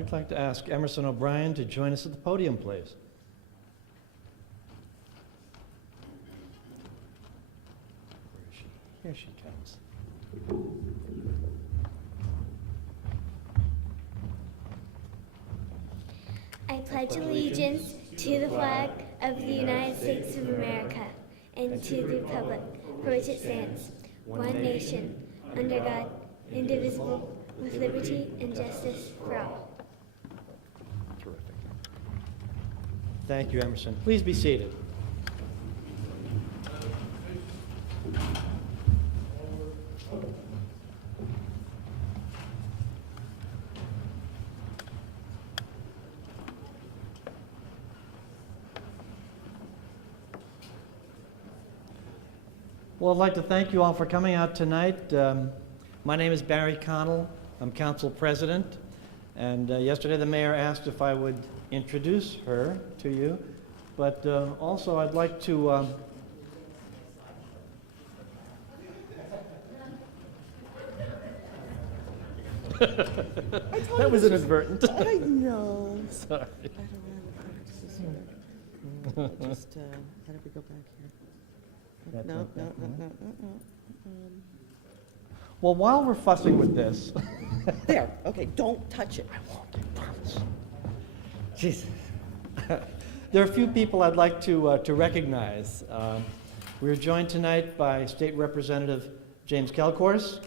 I'd like to ask Emerson O'Brien to join us at the podium, please. Where is she? Here she comes. I pledge allegiance to the flag of the United States of America and to the republic for which it stands, one nation, under God, indivisible, with liberty and justice for all. Terrific. Thank you, Emerson. Please be seated. Well, I'd like to thank you all for coming out tonight. My name is Barry Connell. I'm council president. And yesterday the mayor asked if I would introduce her to you. But also I'd like to... That was inadvertent. I know. Sorry. I don't have the practices here. Just, how did we go back here? No. Well, while we're fussing with this... There, okay, don't touch it. I won't, I promise. Jesus. There are a few people I'd like to recognize. We're joined tonight by State Representative James Kelcourse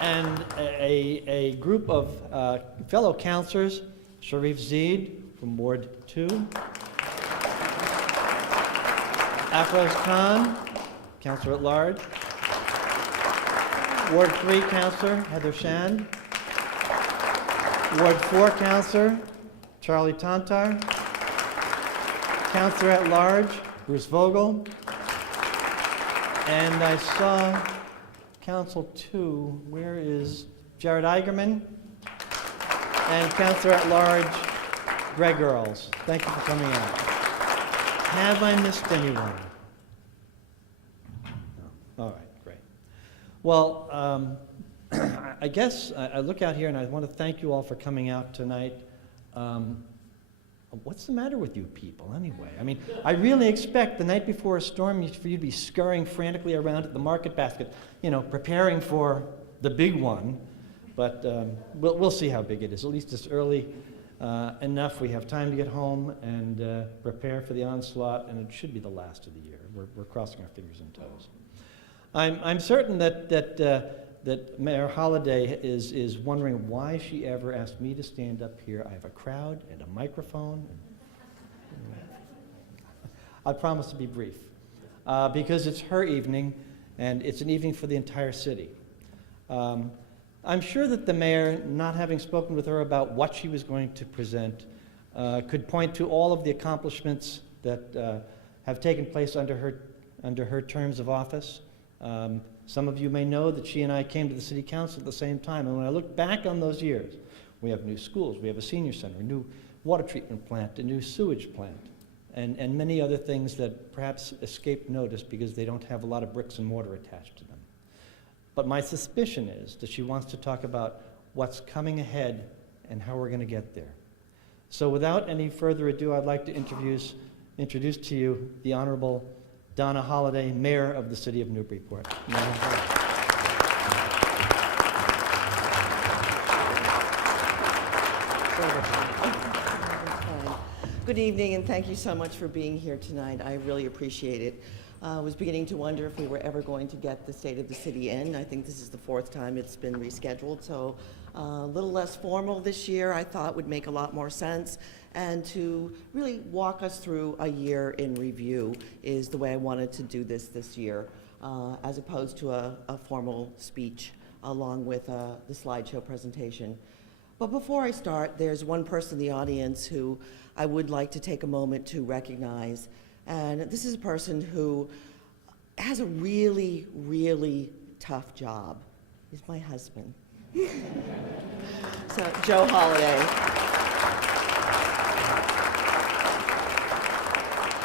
and a group of fellow councilors, Sharif Zeid from Ward 2, Afroz Khan, Councilor at Large, Ward 3 Councilor Heather Shand, Ward 4 Councilor Charlie Tantar, Councilor at Large Bruce Vogel, and I saw Council 2, where is Jared Eigerman, and Councilor at Large Greg Earls. Thank you for coming out. Have I missed anyone? No. All right, great. Well, I guess I look out here and I want to thank you all for coming out tonight. What's the matter with you people anyway? I mean, I really expect the night before a storm for you to be scurrying frantically around at the market basket, you know, preparing for the big one. But we'll see how big it is. At least it's early enough. We have time to get home and prepare for the onslaught, and it should be the last of the year. We're crossing our fingers and toes. I'm certain that Mayor Holaday is wondering why she ever asked me to stand up here. I have a crowd and a microphone. I promise to be brief, because it's her evening, and it's an evening for the entire city. I'm sure that the mayor, not having spoken with her about what she was going to present, could point to all of the accomplishments that have taken place under her terms of office. Some of you may know that she and I came to the city council at the same time, and when I look back on those years, we have new schools, we have a senior center, a new water treatment plant, a new sewage plant, and many other things that perhaps escape notice because they don't have a lot of bricks and mortar attached to them. But my suspicion is that she wants to talk about what's coming ahead and how we're going to get there. So without any further ado, I'd like to introduce to you the Honorable Donna Holaday, Mayor of the City of Newburyport. Good evening, and thank you so much for being here tonight. I really appreciate it. I was beginning to wonder if we were ever going to get the State of the City in. I think this is the 4th time it's been rescheduled, so a little less formal this year I thought would make a lot more sense. And to really walk us through a year in review is the way I wanted to do this year, as opposed to a formal speech along with the slideshow presentation. But before I start, there's one person in the audience who I would like to take a moment to recognize. And this is a person who has a really, really tough job. He's my husband. So, Joe Holaday.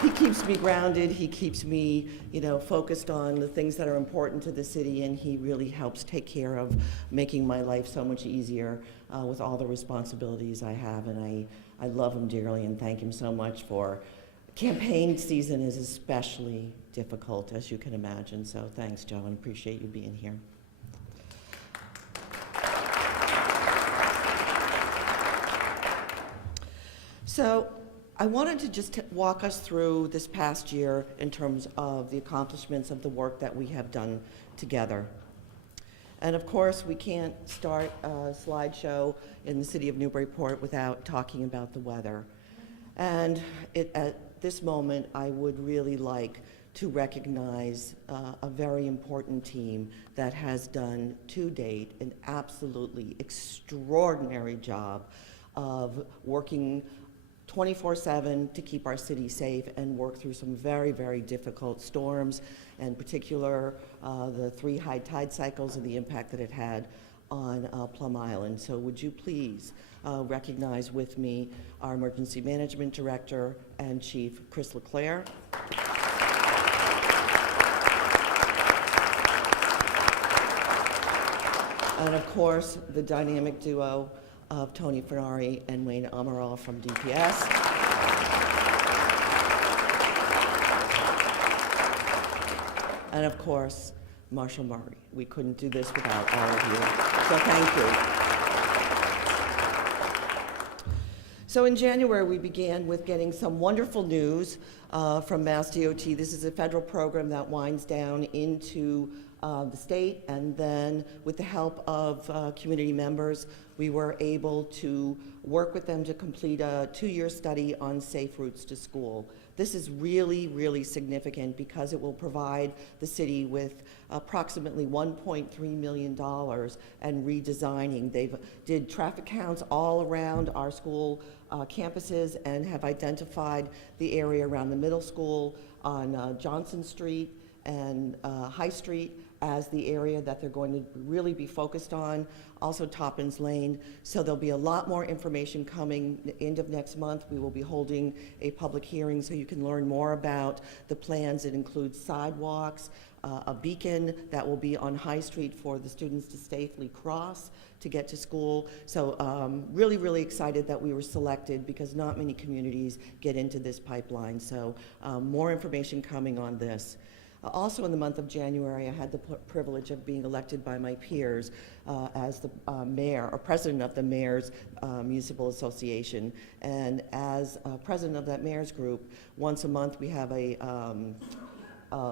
he keeps me grounded, he keeps me, focused on the things that are important to the city, and he really helps take care of making my life so much easier with all the responsibilities I have, and I love him dearly and thank him so much for. Campaign season is especially difficult, as you can imagine, so thanks, Joe, and appreciate you being here. So I wanted to just walk us through this past year in terms of the accomplishments of the work that we have done together. And of course, we can't start a slideshow in the city of Newburyport without talking about the weather. And at this moment, I would really like to recognize a very important team that has done to date an absolutely extraordinary job of working 24/7 to keep our city safe and work through some very, very difficult storms, in particular the 3 high tide cycles and the impact that it had on Plum Island. So would you please recognize with me our Emergency Management Director and Chief, Chris LeClaire. And of course, the dynamic duo of Tony Fernari and Wayne Amaral from DPS. And of course, Marshall Murray. We couldn't do this without all of you, so thank you. So in January, we began with getting some wonderful news from Mass DOT. This is a federal program that winds down into the state, and then with the help of community members, we were able to work with them to complete a 2-year study on safe routes to school. This is really, really significant because it will provide the city with approximately $1.3 million and redesigning. They've did traffic counts all around our school campuses and have identified the area around the middle school on Johnson Street and High Street as the area that they're going to really be focused on, also Toppins Lane. So there'll be a lot more information coming the end of next month. We will be holding a public hearing so you can learn more about the plans. It includes sidewalks, a beacon that will be on High Street for the students to safely cross to get to school. So really, really excited that we were selected because not many communities get into this pipeline. So more information coming on this. Also in the month of January, I had the privilege of being elected by my peers as the mayor, or president of the Mayor's Municipal Association. And as president of that mayor's group, once a month we have a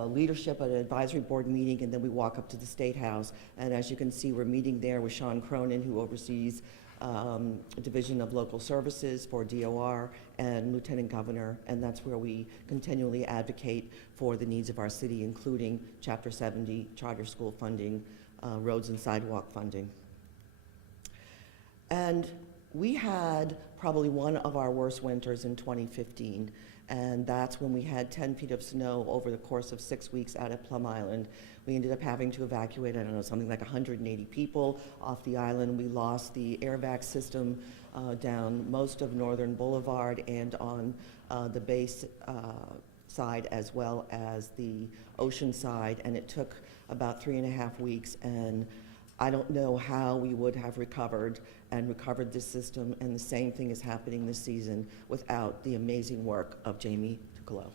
leadership, an advisory board meeting, and then we walk up to the State House. And as you can see, we're meeting there with Sean Cronin, who oversees Division of Local Services for DOR, and Lieutenant Governor, and that's where we continually advocate for the needs of our city, including Chapter 70, charter school funding, roads and sidewalk funding. And we had probably one of our worst winters in 2015, and that's when we had 10 feet of snow over the course of 6 weeks out at Plum Island. We ended up having to evacuate, I don't know, something like 180 people off the island. We lost the air vac system down most of Northern Boulevard and on the base side as well as the ocean side, and it took about 3.5 weeks, and I don't know how we would have recovered this system, and the same thing is happening this season without the amazing work of Jamie Tucolo.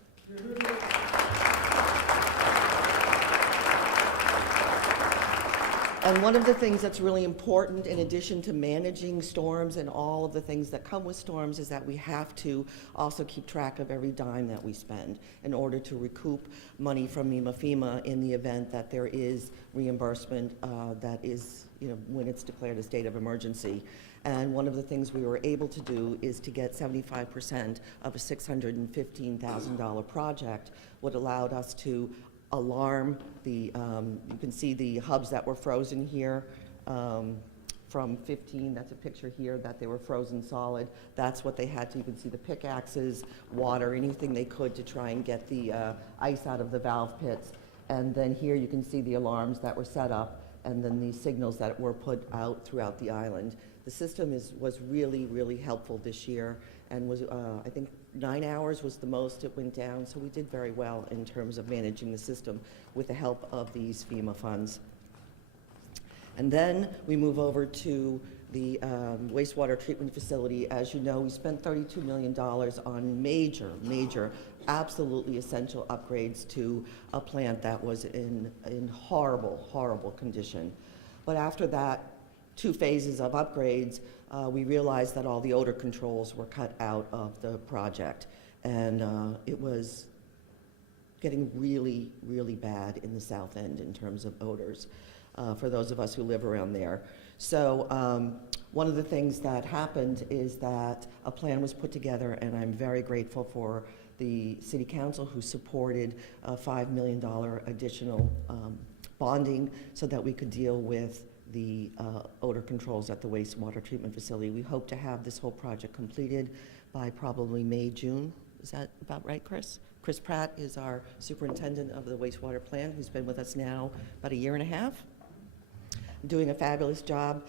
And one of the things that's really important, in addition to managing storms and all of the things that come with storms, is that we have to also keep track of every dime that we spend in order to recoup money from FEMA in the event that there is reimbursement that is, when it's declared a state of emergency. And one of the things we were able to do is to get 75% of a $615,000 project, what allowed us to alarm the, you can see the hubs that were frozen here from 15, that's a picture here that they were frozen solid. That's what they had to, you can see the pickaxes, water, anything they could to try and get the ice out of the valve pits. And then here you can see the alarms that were set up and then the signals that were put out throughout the island. The system was really, really helpful this year, and was, I think 9 hours was the most it went down, so we did very well in terms of managing the system with the help of these FEMA funds. And then we move over to the wastewater treatment facility. As you know, we spent $32 million on major, absolutely essential upgrades to a plant that was in horrible condition. But after that 2 phases of upgrades, we realized that all the odor controls were cut out of the project. And it was getting really, really bad in the south end in terms of odors for those of us who live around there. So one of the things that happened is that a plan was put together, and I'm very grateful for the City Council who supported a $5 million additional bonding so that we could deal with the odor controls at the wastewater treatment facility. We hope to have this whole project completed by probably May, June. Is that about right, Chris? Chris Pratt is our superintendent of the wastewater plant, who's been with us now about 1.5 years. Doing a fabulous job.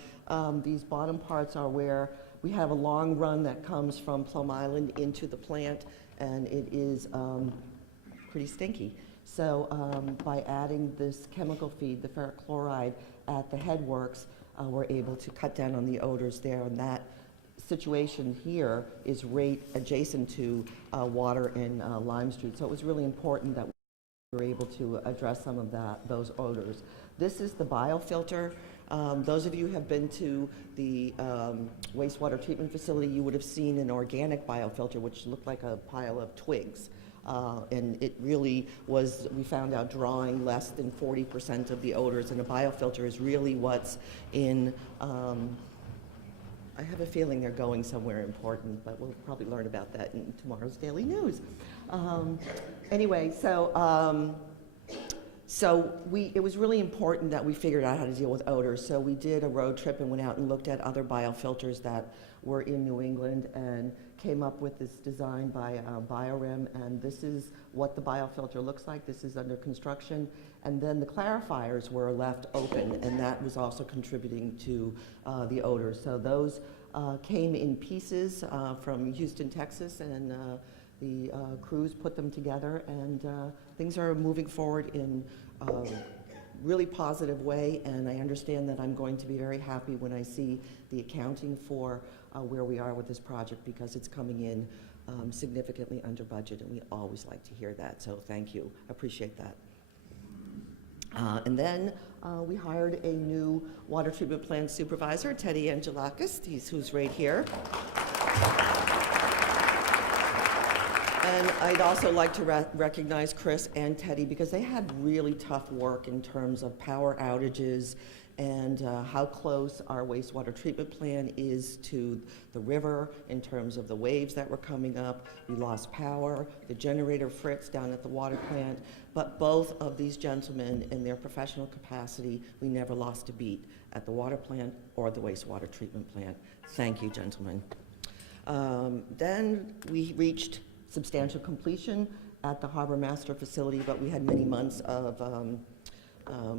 These bottom parts are where we have a long run that comes from Plum Island into the plant, and it is pretty stinky. So by adding this chemical feed, the ferric chloride at the headworks, we're able to cut down on the odors there, and that situation here is right adjacent to water in Lime Street. So it was really important that we were able to address some of those odors. This is the biofilter. Those of you who have been to the wastewater treatment facility, you would have seen an organic biofilter, which looked like a pile of twigs. And it really was, we found out, drawing less than 40% of the odors, and a biofilter is really what's in, I have a feeling they're going somewhere important, but we'll probably learn about that in tomorrow's Daily News. Anyway, it was really important that we figured out how to deal with odors. So we did a road trip and went out and looked at other biofilters that were in New England and came up with this design by Biorem. And this is what the biofilter looks like. This is under construction. And then the clarifiers were left open, and that was also contributing to the odors. So those came in pieces from Houston, Texas, and the crews put them together, and things are moving forward in a really positive way, and I understand that I'm going to be very happy when I see the accounting for where we are with this project, because it's coming in significantly under budget, and we always like to hear that, so thank you. Appreciate that. And then we hired a new water treatment plant supervisor, Teddy Angelakis, who's right here. And I'd also like to recognize Chris and Teddy, because they had really tough work in terms of power outages and how close our wastewater treatment plant is to the river in terms of the waves that were coming up. We lost power, the generator fritz down at the water plant, but both of these gentlemen in their professional capacity, we never lost a beat at the water plant or the wastewater treatment plant. Thank you, gentlemen. Then we reached substantial completion at the Harbor Master facility, but we had many months of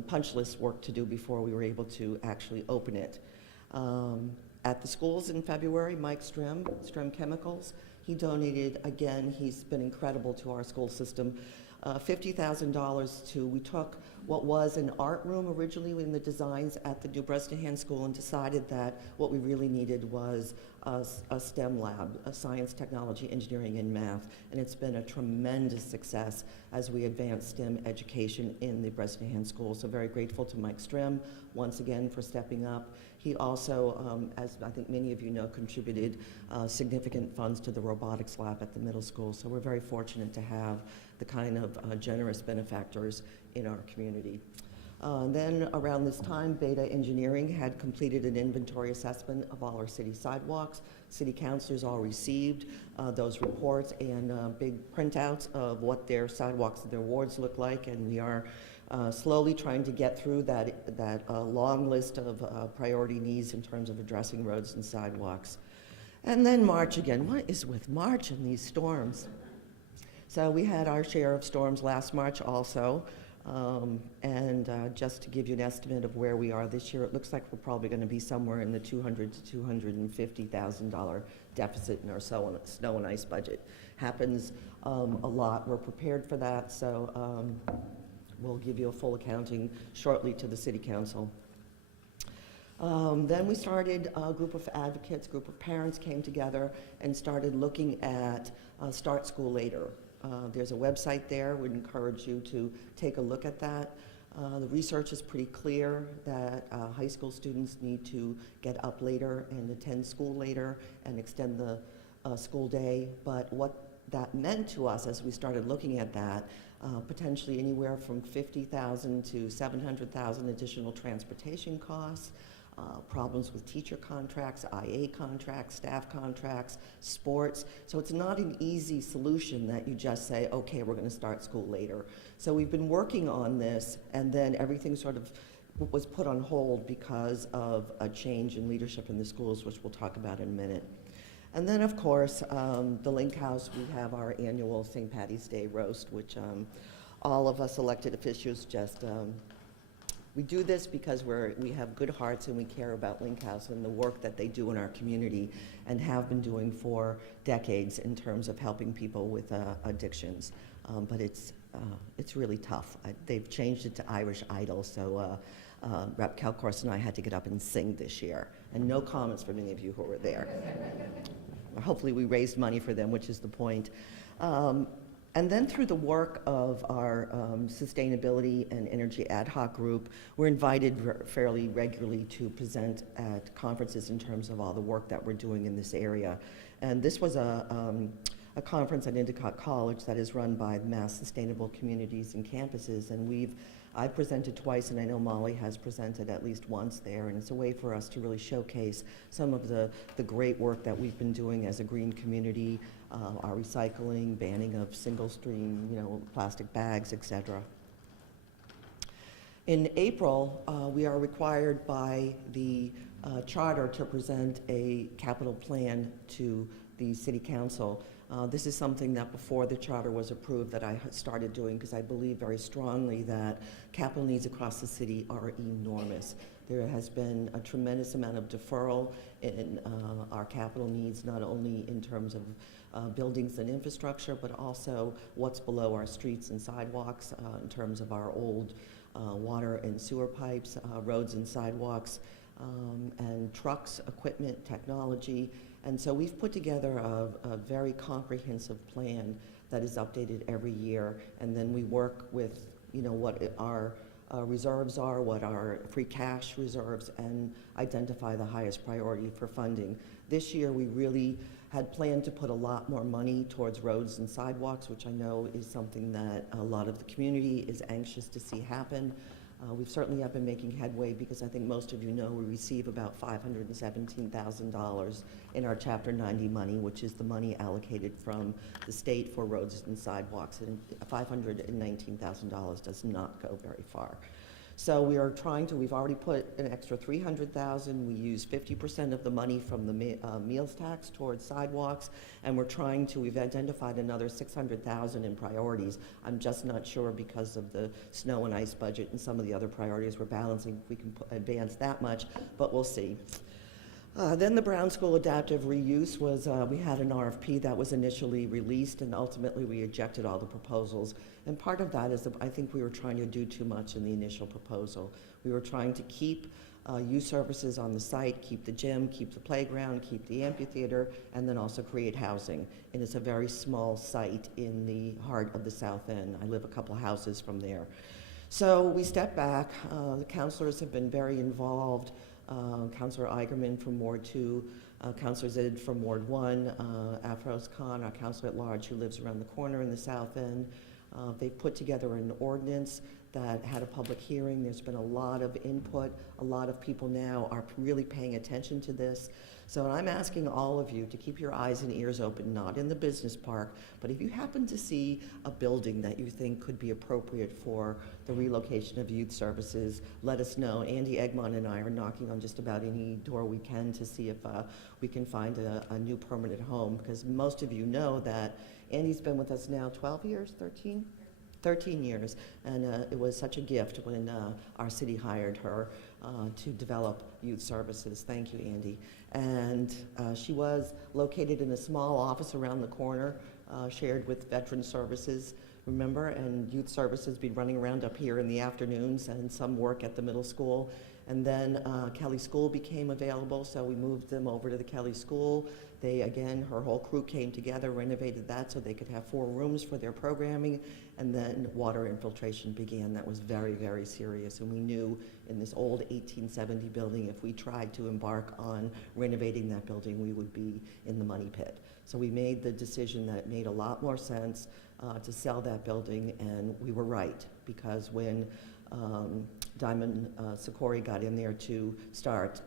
punch list work to do before we were able to actually open it. At the schools in February, Mike Strem Chemicals, he donated, again, he's been incredible to our school system, $50,000 to, we took what was an art room originally in the designs at the New Bresnahan School and decided that what we really needed was a STEM lab, a science, technology, engineering, and math. And it's been a tremendous success as we advance STEM education in the Bresnahan School. So very grateful to Mike Strem once again for stepping up. He also, as I think many of you know, contributed significant funds to the robotics lab at the middle school. So we're very fortunate to have the kind of generous benefactors in our community. Then around this time, Beta Engineering had completed an inventory assessment of all our city sidewalks. City councilors all received those reports and big printouts of what their sidewalks and their wards look like, and we are slowly trying to get through that long list of priority needs in terms of addressing roads and sidewalks. And then March again. What is with March and these storms? So we had our share of storms last March also. Just to give you an estimate of where we are this year, it looks like we're probably going to be somewhere in the $200,000 to $250,000 deficit in our snow and ice budget. Happens a lot. We're prepared for that, so we'll give you a full accounting shortly to the City Council. Then we started, a group of advocates, group of parents came together and started looking at Start School Later. There's a website there. We'd encourage you to take a look at that. The research is pretty clear that high school students need to get up later and attend school later and extend the school day. But what that meant to us as we started looking at that, potentially anywhere from $50,000 to $700,000 additional transportation costs, problems with teacher contracts, IA contracts, staff contracts, sports. So it's not an easy solution that you just say, okay, we're going to start school later. So we've been working on this, and then everything sort of was put on hold because of a change in leadership in the schools, which we'll talk about in a minute. And then, of course, the Link House, we have our annual St. Patty's Day roast, which all of us elected officials just we do this because we have good hearts and we care about Link House and the work that they do in our community and have been doing for decades in terms of helping people with addictions. But it's really tough. They've changed it to Irish Idol, so Rep. Kalkorst and I had to get up and sing this year. And no comments from any of you who were there. Hopefully we raised money for them, which is the point. And then through the work of our sustainability and energy ad hoc group, we're invited fairly regularly to present at conferences in terms of all the work that we're doing in this area. And this was a conference at Endicott College that is run by Mass Sustainable Communities and Campuses, and I've presented twice, and I know Molly has presented at least once there, and it's a way for us to really showcase some of the great work that we've been doing as a green community, our recycling, banning of single-stream, plastic bags, etc. In April, we are required by the charter to present a capital plan to the City Council. This is something that before the charter was approved that I started doing because I believe very strongly that capital needs across the city are enormous. There has been a tremendous amount of deferral in our capital needs, not only in terms of buildings and infrastructure, but also what's below our streets and sidewalks in terms of our old water and sewer pipes, roads and sidewalks, and trucks, equipment, technology. And so we've put together a very comprehensive plan that is updated every year, and then we work with what our reserves are, what our free cash reserves, and identify the highest priority for funding. This year we really had planned to put a lot more money towards roads and sidewalks, which I know is something that a lot of the community is anxious to see happen. We've certainly been making headway because I think most of you know we receive about $517,000 in our Chapter 90 money, which is the money allocated from the state for roads and sidewalks, and $519,000 does not go very far. So we are we've already put an extra $300,000. We use 50% of the money from the meals tax towards sidewalks, and we've identified another $600,000 in priorities. I'm just not sure because of the snow and ice budget and some of the other priorities we're balancing if we can advance that much, but we'll see. Then the Brown School Adaptive Reuse was, we had an RFP that was initially released, and ultimately we rejected all the proposals. And part of that is that I think we were trying to do too much in the initial proposal. We were trying to keep youth services on the site, keep the gym, keep the playground, keep the amphitheater, and then also create housing. And it's a very small site in the heart of the South End. I live a couple houses from there. So we stepped back. The counselors have been very involved. Councillor Eigerman from Ward 2, Councillor Zid from Ward 1, Afroz Khan, our councillor at large who lives around the corner in the South End. They put together an ordinance that had a public hearing. There's been a lot of input. A lot of people now are really paying attention to this. So I'm asking all of you to keep your eyes and ears open, not in the business park, but if you happen to see a building that you think could be appropriate for the relocation of youth services, let us know. Andy Egmont and I are knocking on just about any door we can to see if we can find a new permanent home, because most of you know that Andy's been with us now 12 years, 13? 13 years, and it was such a gift when our city hired her to develop youth services. Thank you, Andy. And she was located in a small office around the corner, shared with Veteran Services, remember, and youth services be running around up here in the afternoons and some work at the middle school. And then Kelly School became available, so we moved them over to the Kelly School. They, again, her whole crew came together, renovated that so they could have 4 rooms for their programming, and then water infiltration began. That was very, very serious, and we knew in this old 1870 building, if we tried to embark on renovating that building, we would be in the money pit. So we made the decision that it made a lot more sense to sell that building, and we were right, because when Diamond Sikori got in there to start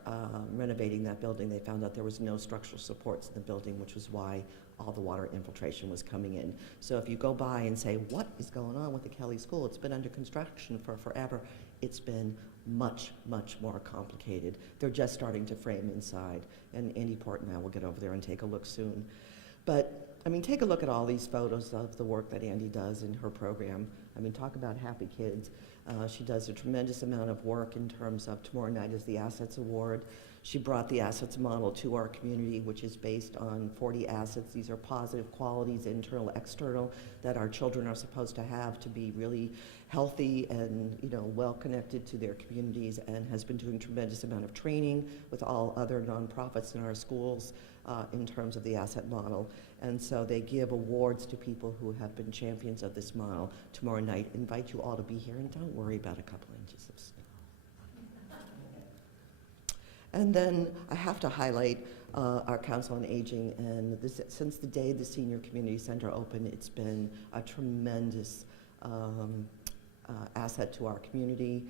renovating that building, they found out there was no structural supports in the building, which was why all the water infiltration was coming in. So if you go by and say, what is going on with the Kelly School? It's been under construction for forever. It's been much, much more complicated. They're just starting to frame inside, and Andy Port and I will get over there and take a look soon. But I mean, take a look at all these photos of the work that Andy does in her program. I mean, talk about happy kids. She does a tremendous amount of work in terms of tomorrow night is the Assets Award. She brought the Assets model to our community, which is based on 40 assets. These are positive qualities, internal, external, that our children are supposed to have to be really healthy and, you know, well connected to their communities, and has been doing a tremendous amount of training with all other nonprofits in our schools in terms of the asset model. And so they give awards to people who have been champions of this model. Tomorrow night, invite you all to be here, and don't worry about a couple inches of snow. And then I have to highlight our Council on Aging, and since the day the Senior Community Center opened, it's been a tremendous asset to our community.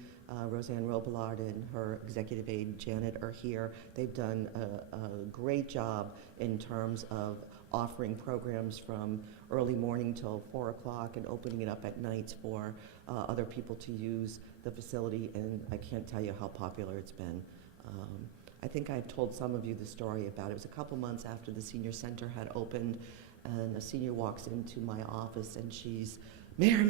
Roseanne Robillard and her executive aide, Janet, are here. They've done a great job in terms of offering programs from early morning till 4 o'clock and opening it up at nights for other people to use the facility, and I can't tell you how popular it's been. I think I've told some of you the story about it. It was a couple months after the senior center had opened, and a senior walks into my office and she's, Mayor,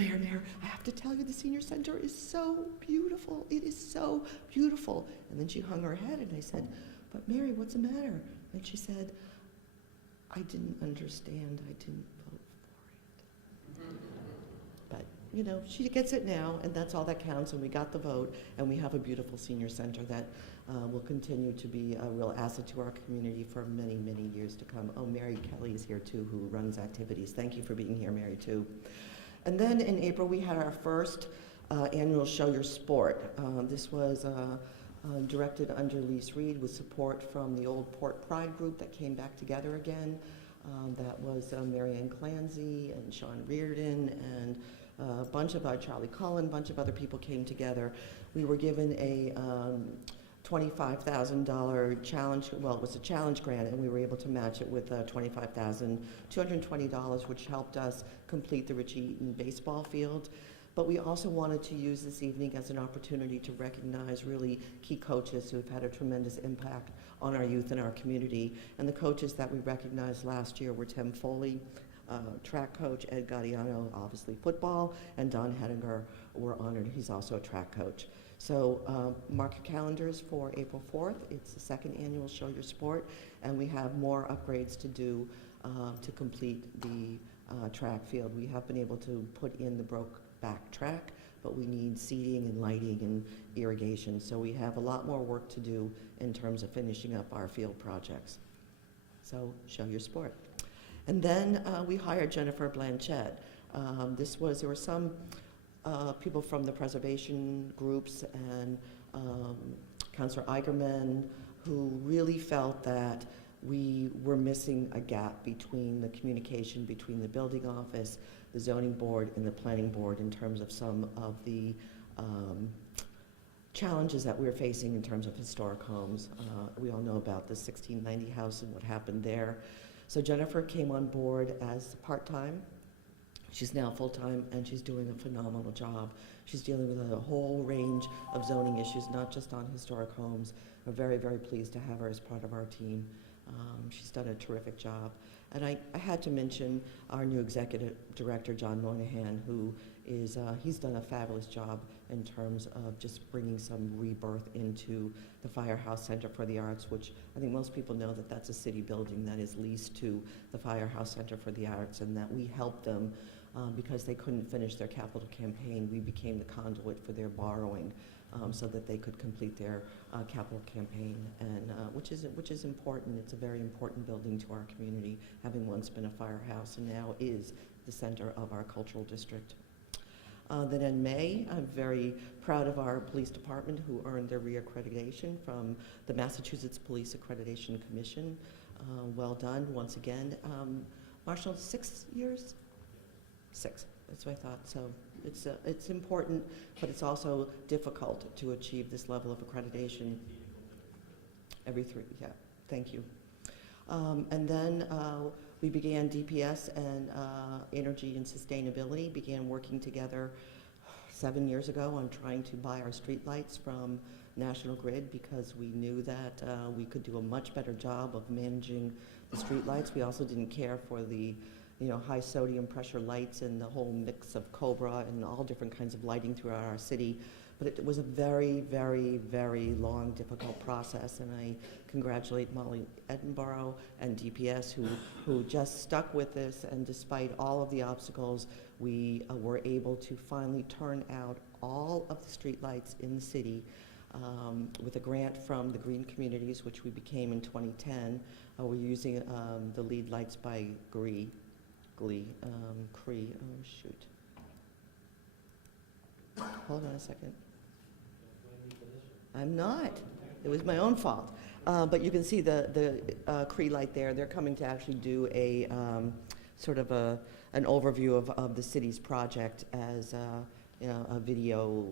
I have to tell you the senior center is so beautiful. It is so beautiful. And then she hung her head and I said, but Mary, what's the matter? And she said, I didn't understand. I didn't vote for it. But, you know, she gets it now, and that's all that counts, and we got the vote, and we have a beautiful senior center that will continue to be a real asset to our community for many, many years to come. Oh, Mary Kelly is here too, who runs activities. Thank you for being here, Mary, too. And then in April, we had our first annual Show Your Sport. This was directed under Lise Reed with support from the old Port Pride group that came back together again. That was Marianne Clancy and Sean Reardon and a bunch of Charlie Cullen, a bunch of other people came together. We were given a $25,000 challenge, well, it was a challenge grant, and we were able to match it with $25,220, which helped us complete the Richie Eaton baseball field. But we also wanted to use this evening as an opportunity to recognize really key coaches who have had a tremendous impact on our youth and our community. And the coaches that we recognized last year were Tim Foley, track coach, Ed Gaudiano, obviously football, and Don Hedinger were honored. He's also a track coach. So mark your calendars for April 4th. It's the second annual Show Your Sport, and we have more upgrades to do to complete the track field. We have been able to put in the broke back track, but we need seating and lighting and irrigation. So we have a lot more work to do in terms of finishing up our field projects. So Show Your Sport. And then we hired Jennifer Blanchett. There were some people from the preservation groups and Councilor Eigerman who really felt that we were missing a gap between the communication between the building office, the zoning board, and the planning board in terms of some of the challenges that we're facing in terms of historic homes. We all know about the 1690 house and what happened there. So Jennifer came on board as part-time. She's now full-time, and she's doing a phenomenal job. She's dealing with a whole range of zoning issues, not just on historic homes. We're very, very pleased to have her as part of our team. She's done a terrific job. And I had to mention our new executive director, John Moynihan, who is, he's done a fabulous job in terms of just bringing some rebirth into the Firehouse Center for the Arts, which I think most people know that that's a city building that is leased to the Firehouse Center for the Arts, and that we helped them because they couldn't finish their capital campaign. We became the conduit for their borrowing so that they could complete their capital campaign, and which is important. It's a very important building to our community, having once been a firehouse and now is the center of our cultural district. Then in May, I'm very proud of our police department, who earned their reaccreditation from the Massachusetts Police Accreditation Commission. Well done, once again. Marshall, 6 years? 6, that's what I thought. So it's important, but it's also difficult to achieve this level of accreditation. Every 3, yeah, thank you. And then we began DPS and Energy and Sustainability, began working together 7 years ago on trying to buy our streetlights from National Grid, because we knew that we could do a much better job of managing the streetlights. We also didn't care for the high sodium pressure lights and the whole mix of Cobra and all different kinds of lighting throughout our city. But it was a very, very, very long, difficult process, and I congratulate Molly Edinburgh and DPS who just stuck with this, and despite all of the obstacles, we were able to finally turn out all of the streetlights in the city with a grant from the Green Communities, which we became in 2010. We're using the lead lights by Cree. Oh, shoot. Hold on a second. I'm not. It was my own fault. But you can see the Cree light there. They're coming to actually do a sort of an overview of the city's project as a video.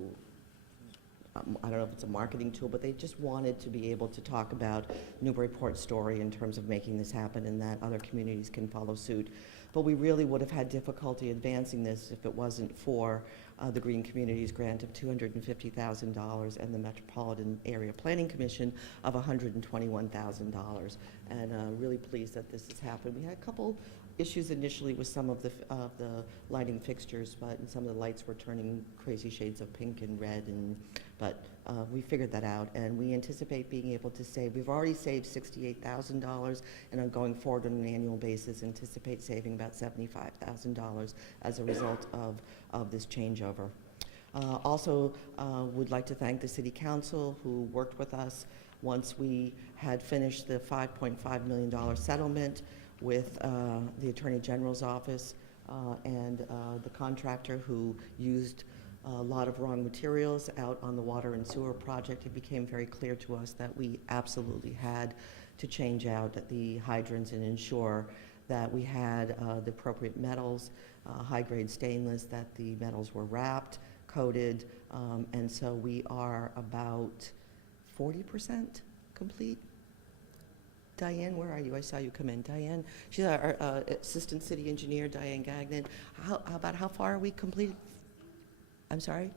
I don't know if it's a marketing tool, but they just wanted to be able to talk about Newburyport's story in terms of making this happen, and that other communities can follow suit. But we really would have had difficulty advancing this if it wasn't for the Green Communities grant of $250,000 and the Metropolitan Area Planning Commission of $121,000. And really pleased that this has happened. We had a couple issues initially with some of the lighting fixtures, but some of the lights were turning crazy shades of pink and red, but we figured that out, and we anticipate being able to save. We've already saved $68,000, and on going forward on an annual basis, anticipate saving about $75,000 as a result of this changeover. Also, would like to thank the City Council, who worked with us once we had finished the $5.5 million settlement with the Attorney General's office and the contractor who used a lot of wrong materials out on the water and sewer project. It became very clear to us that we absolutely had to change out the hydrants and ensure that we had the appropriate metals, high-grade stainless, that the metals were wrapped, coated, and so we are about 40% complete. Diane, where are you? I saw you come in. Diane, she's our assistant city engineer, Diane Gagnon. How far are we completed? I'm sorry?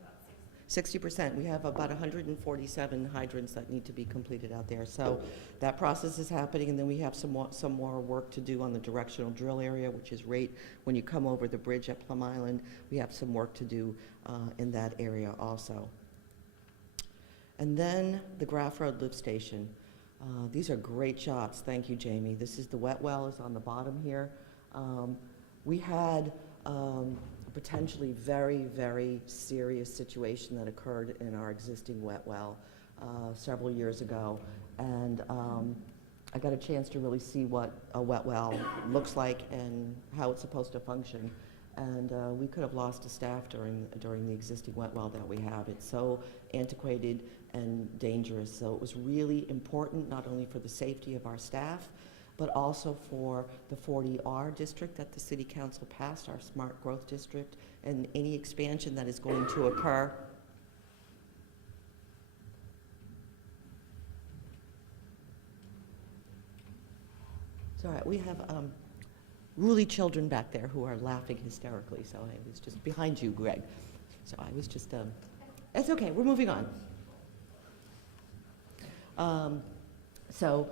60%. We have about 147 hydrants that need to be completed out there. So that process is happening, and then we have some more work to do on the directional drill area, which is right when you come over the bridge at Plum Island. We have some work to do in that area also. And then the Graff Road Lift Station. These are great shots. Thank you, Jamie. This is the wet well is on the bottom here. We had a potentially very, very serious situation that occurred in our existing wet well several years ago. And I got a chance to really see what a wet well looks like and how it's supposed to function. And we could have lost a staff during the existing wet well that we have. It's so antiquated and dangerous. So it was really important, not only for the safety of our staff, but also for the 40R district that the City Council passed, our smart growth district, and any expansion that is going to occur. It's all right, we have Ruly children back there who are laughing hysterically, so I was just behind you, Greg. So I was just, it's okay, we're moving on. So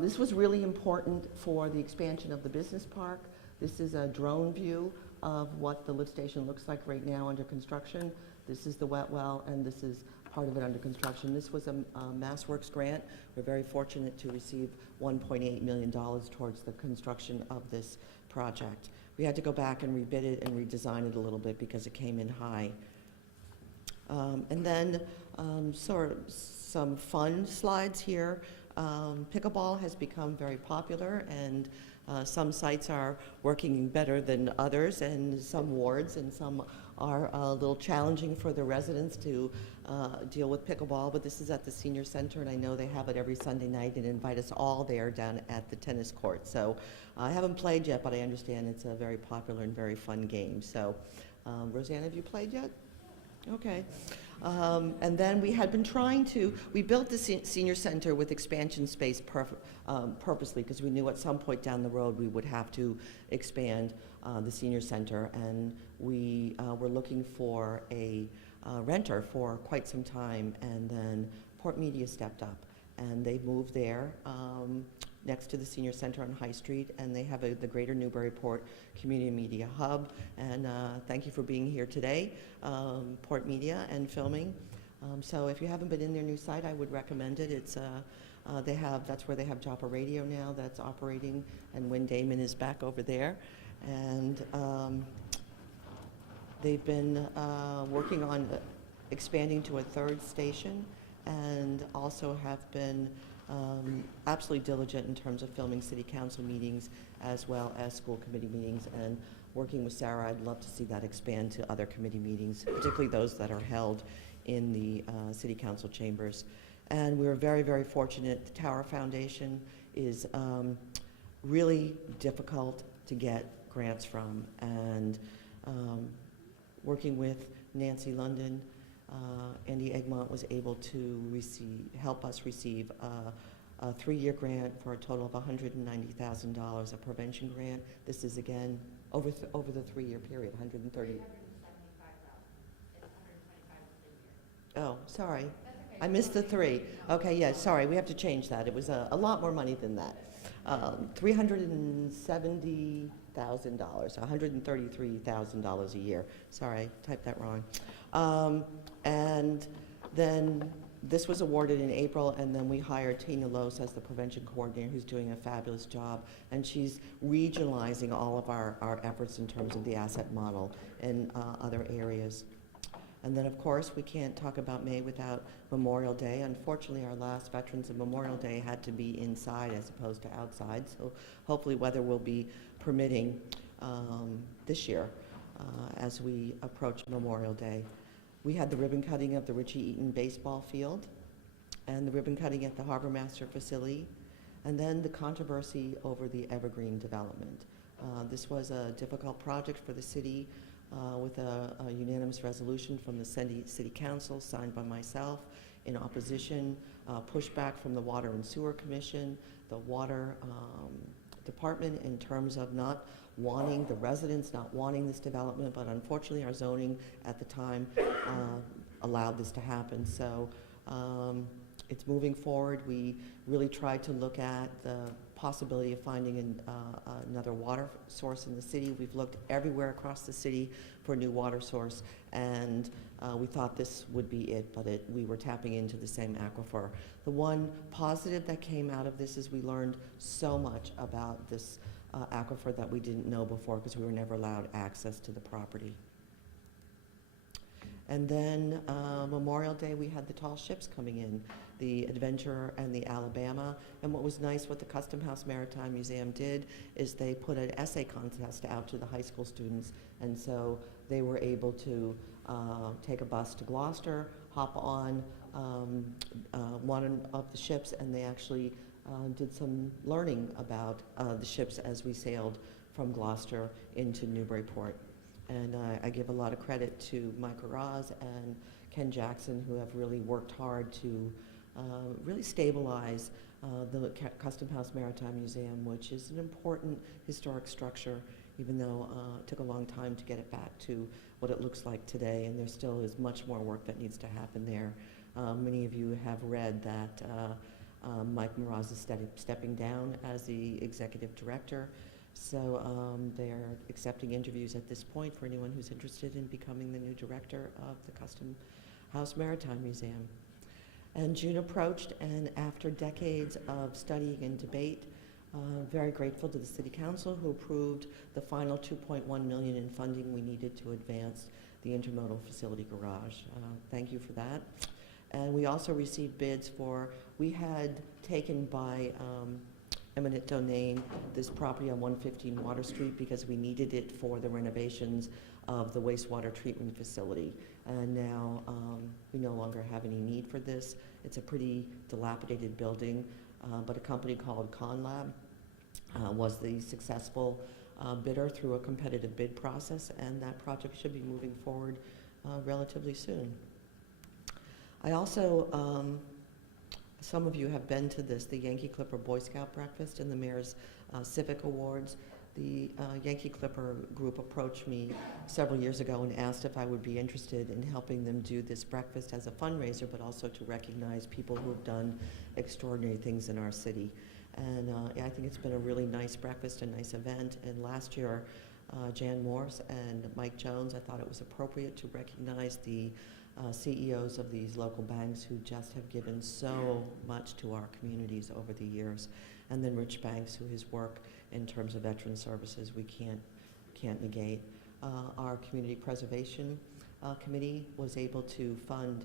This was really important for the expansion of the business park. This is a drone view of what the lift station looks like right now under construction. This is the wet well, and this is part of it under construction. This was a MassWorks grant. We're very fortunate to receive $1.8 million towards the construction of this project. We had to go back and rebid it and redesign it a little bit because it came in high. And then sort of some fun slides here. Pickleball has become very popular, and some sites are working better than others, and some wards, and some are a little challenging for the residents to deal with pickleball, but this is at the senior center, and I know they have it every Sunday night and invite us all there down at the tennis court. So I haven't played yet, but I understand it's a very popular and very fun game. So Roseanne, have you played yet? Okay. And then we had been trying to, we built the senior center with expansion space purposely because we knew at some point down the road we would have to expand the senior center, and we were looking for a renter for quite some time, and then PortMedia stepped up and they moved there next to the senior center on High Street, and they have the Greater Newburyport Community Media Hub. And thank you for being here today, PortMedia and filming. So if you haven't been in their new site, I would recommend it. It's that's where they have Joppa Radio now that's operating, and Wynn Damon is back over there. And they've been working on expanding to a third station, and also have been absolutely diligent in terms of filming city council meetings as well as school committee meetings, and working with Sarah, I'd love to see that expand to other committee meetings, particularly those that are held in the city council chambers. And we were very, very fortunate. The Tower Foundation is really difficult to get grants from, and working with Nancy London, Andy Egmont was able to help us receive a 3-year grant for a total of $190,000, a prevention grant. This is again over the 3-year period, 130. Oh, sorry. I missed the 3. Okay, yeah, sorry, we have to change that. It was a lot more money than that. $370,000, $133,000 a year. Sorry, I typed that wrong. And then this was awarded in April, and then we hired Tina Lose as the prevention coordinator, who's doing a fabulous job, and she's regionalizing all of our efforts in terms of the asset model in other areas. And then, of course, we can't talk about May without Memorial Day. Unfortunately, our last Veterans of Memorial Day had to be inside as opposed to outside, so hopefully weather will be permitting this year as we approach Memorial Day. We had the ribbon cutting of the Richie Eaton baseball field, and the ribbon cutting at the Harbor Master facility, and then the controversy over the Evergreen development. This was a difficult project for the city, with a unanimous resolution from the City Council signed by myself in opposition, pushback from the Water and Sewer Commission, the Water Department in terms of not wanting, the residents not wanting this development, but unfortunately our zoning at the time allowed this to happen. So it's moving forward. We really tried to look at the possibility of finding another water source in the city. We've looked everywhere across the city for a new water source, and we thought this would be it, but we were tapping into the same aquifer. The one positive that came out of this is we learned so much about this aquifer that we didn't know before, because we were never allowed access to the property. And then Memorial Day, we had the tall ships coming in, the Adventurer and the Alabama. And what was nice, what the Custom House Maritime Museum did, is they put an essay contest out to the high school students. And so they were able to take a bus to Gloucester, hop on one of the ships, and they actually did some learning about the ships as we sailed from Gloucester into Newburyport. And I give a lot of credit to Mike Raz and Ken Jackson, who have really worked hard to really stabilize the Custom House Maritime Museum, which is an important historic structure, even though it took a long time to get it back to what it looks like today, and there still is much more work that needs to happen there. Many of you have read that Mike Mraz is stepping down as the executive director. So they're accepting interviews at this point for anyone who's interested in becoming the new director of the Custom House Maritime Museum. And June approached, and after decades of studying and debate, very grateful to the City Council who approved the final $2.1 million in funding we needed to advance the intermodal facility garage. Thank you for that. And we also received bids for, we had taken by eminent domain this property on 115 Water Street because we needed it for the renovations of the wastewater treatment facility. And now we no longer have any need for this. It's a pretty dilapidated building, but a company called ConLab was the successful bidder through a competitive bid process, and that project should be moving forward relatively soon. I also, some of you have been to this, the Yankee Clipper Boy Scout Breakfast and the Mayor's Civic Awards. The Yankee Clipper group approached me several years ago and asked if I would be interested in helping them do this breakfast as a fundraiser, but also to recognize people who have done extraordinary things in our city. And I think it's been a really nice breakfast, a nice event. And last year, Jan Morse and Mike Jones, I thought it was appropriate to recognize the CEOs of these local banks who just have given so much to our communities over the years. And then Rich Banks, who his work in terms of veteran services we can't negate. Our Community Preservation Committee was able to fund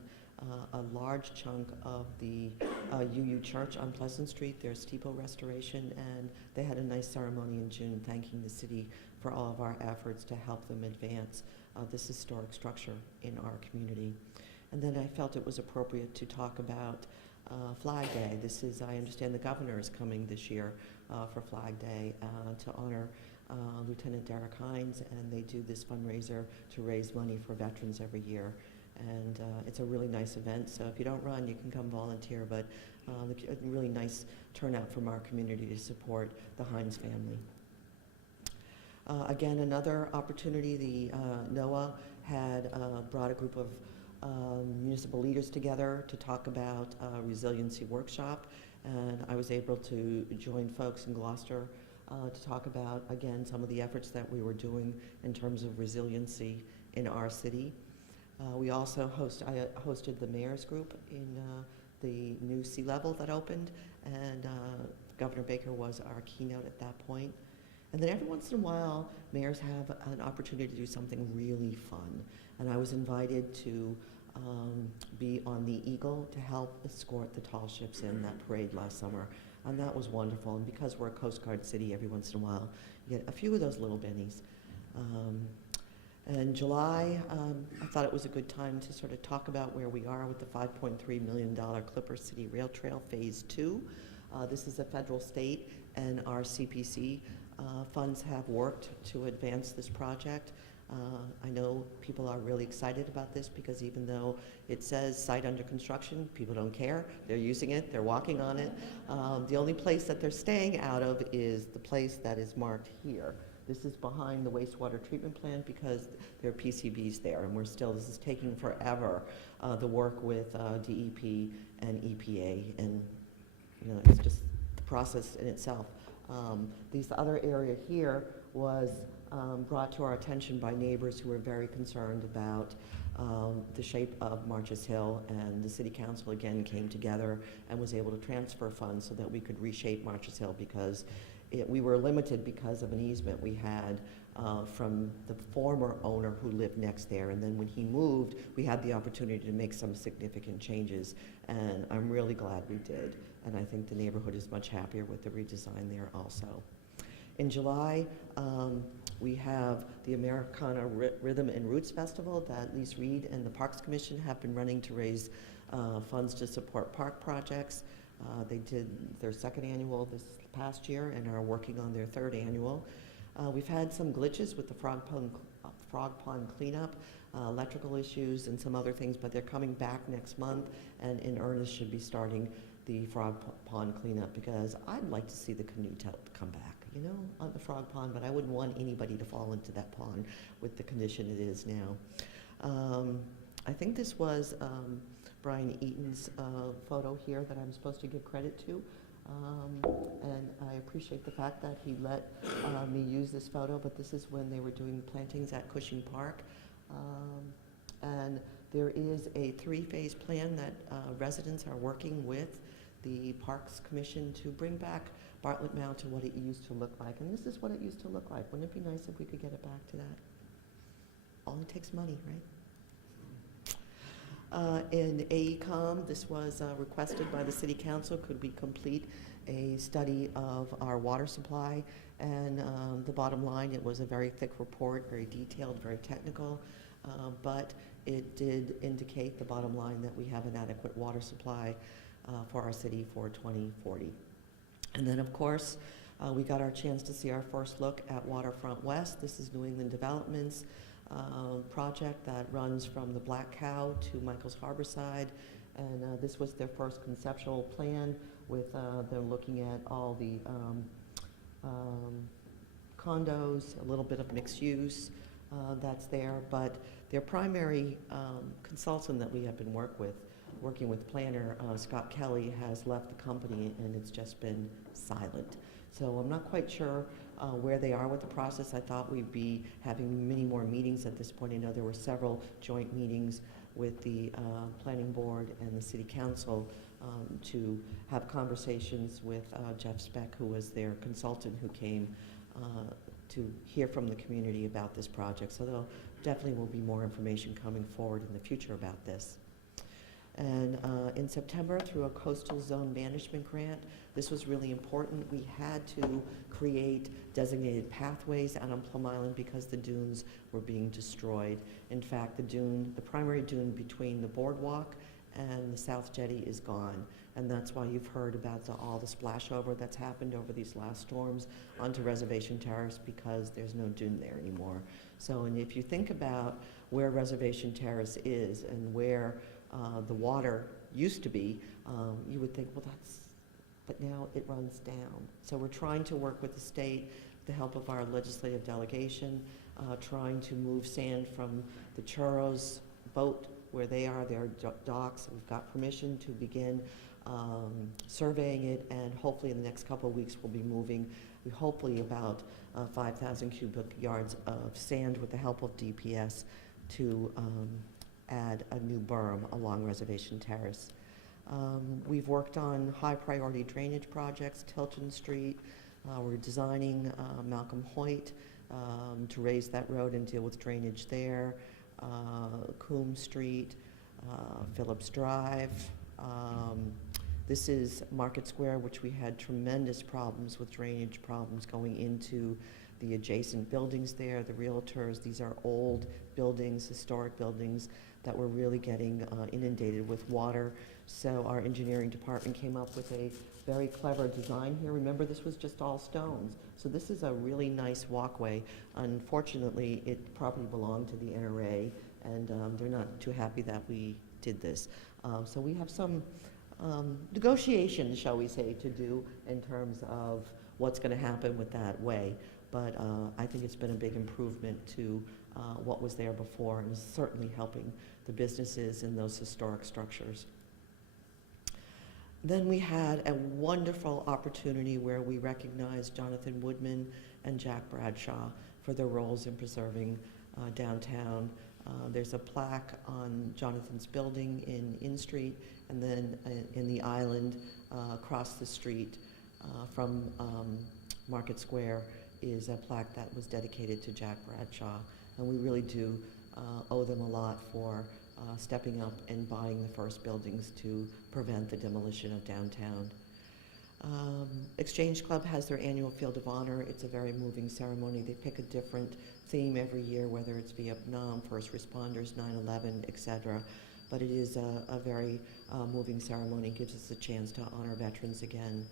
a large chunk of the UU Church on Pleasant Street, their steeple restoration, and they had a nice ceremony in June thanking the city for all of our efforts to help them advance this historic structure in our community. And then I felt it was appropriate to talk about Flag Day. This is, I understand the governor is coming this year for Flag Day to honor Lieutenant Derek Hines, and they do this fundraiser to raise money for veterans every year. And it's a really nice event, so if you don't run, you can come volunteer, but a really nice turnout from our community to support the Hines family. Again, another opportunity, the NOAA had brought a group of municipal leaders together to talk about a resiliency workshop, and I was able to join folks in Gloucester to talk about, again, some of the efforts that we were doing in terms of resiliency in our city. We also hosted the mayor's group in the new sea level that opened, and Governor Baker was our keynote at that point. And then every once in a while, mayors have an opportunity to do something really fun. And I was invited to be on the Eagle to help escort the tall ships in that parade last summer. And that was wonderful. And because we're a Coast Guard city, every once in a while, you get a few of those little bennies. In July, I thought it was a good time to sort of talk about where we are with the $5.3 million Clipper City Rail Trail Phase 2. This is a federal, state, and our CPC funds have worked to advance this project. I know people are really excited about this because even though it says site under construction, people don't care. They're using it, they're walking on it. The only place that they're staying out of is the place that is marked here. This is behind the wastewater treatment plant because there are PCBs there, and this is taking forever, the work with DEP and EPA, and it's just the process in itself. This other area here was brought to our attention by neighbors who were very concerned about the shape of Marches Hill, and the City Council again came together and was able to transfer funds so that we could reshape Marches Hill because we were limited because of an easement we had from the former owner who lived next there. And then when he moved, we had the opportunity to make some significant changes. And I'm really glad we did. And I think the neighborhood is much happier with the redesign there also. In July, we have the Americana Rhythm and Roots Festival that Lise Reed and the Parks Commission have been running to raise funds to support park projects. They did their second annual this past year and are working on their third annual. We've had some glitches with the frog pond cleanup, electrical issues and some other things, but they're coming back next month and in earnest should be starting the frog pond cleanup because I'd like to see the canoe come back, on the frog pond, but I wouldn't want anybody to fall into that pond with the condition it is now. I think this was Brian Eaton's photo here that I'm supposed to give credit to. And I appreciate the fact that he let me use this photo, but this is when they were doing plantings at Cushing Park. And there is a 3-phase plan that residents are working with the Parks Commission to bring back Bartlett Mound to what it used to look like. And this is what it used to look like. Wouldn't it be nice if we could get it back to that? All it takes money, right? In AECOM, this was requested by the City Council. Could we complete a study of our water supply? And the bottom line, it was a very thick report, very detailed, very technical, but it did indicate the bottom line that we have an adequate water supply for our city for 2040. And then, of course, we got our chance to see our first look at Waterfront West. This is New England Development's project that runs from the Black Cow to Michael's Harborside, and this was their first conceptual plan with they're looking at all the condos, a little bit of mixed use that's there, but their primary consultant that we have been working with planner Scott Kelly has left the company, and it's just been silent. So I'm not quite sure where they are with the process. I thought we'd be having many more meetings at this point. I know there were several joint meetings with the planning board and the city council to have conversations with Jeff Speck, who was their consultant who came to hear from the community about this project. So there definitely will be more information coming forward in the future about this. And in September, through a coastal zone management grant, this was really important. We had to create designated pathways out on Plum Island because the dunes were being destroyed. In fact, the primary dune between the boardwalk and the South Jetty is gone. And that's why you've heard about all the splash over that's happened over these last storms onto Reservation Terrace, because there's no dune there anymore. So, and if you think about where Reservation Terrace is and where the water used to be, you would think, well, but now it runs down. So we're trying to work with the state, with the help of our legislative delegation, trying to move sand from the Churros boat where they are, their docks. We've got permission to begin surveying it, and hopefully in the next couple of weeks we'll be moving, hopefully about 5,000 cubic yards of sand with the help of DPS to add a new berm along Reservation Terrace. We've worked on high priority drainage projects, Tilton Street. We're designing Malcolm Hoyt to raise that road and deal with drainage there. Coombs Street, Phillips Drive. This is Market Square, which we had tremendous problems with drainage problems going into the adjacent buildings there, the realtors. These are old buildings, historic buildings that were really getting inundated with water. So our engineering department came up with a very clever design here. Remember, this was just all stones. So this is a really nice walkway. Unfortunately, it probably belonged to the NRA, and they're not too happy that we did this. So we have some negotiations, shall we say, to do in terms of what's going to happen with that way. But I think it's been a big improvement to what was there before, and is certainly helping the businesses in those historic structures. Then we had a wonderful opportunity where we recognized Jonathan Woodman and Jack Bradshaw for their roles in preserving downtown. There's a plaque on Jonathan's building in Street, and then in the island across the street from Market Square is a plaque that was dedicated to Jack Bradshaw. And we really do owe them a lot for stepping up and buying the first buildings to prevent the demolition of downtown. Exchange Club has their annual Field of Honor. It's a very moving ceremony. They pick a different theme every year, whether it's Vietnam, first responders, 9/11, etc. But it is a very moving ceremony. It gives us a chance to honor veterans again.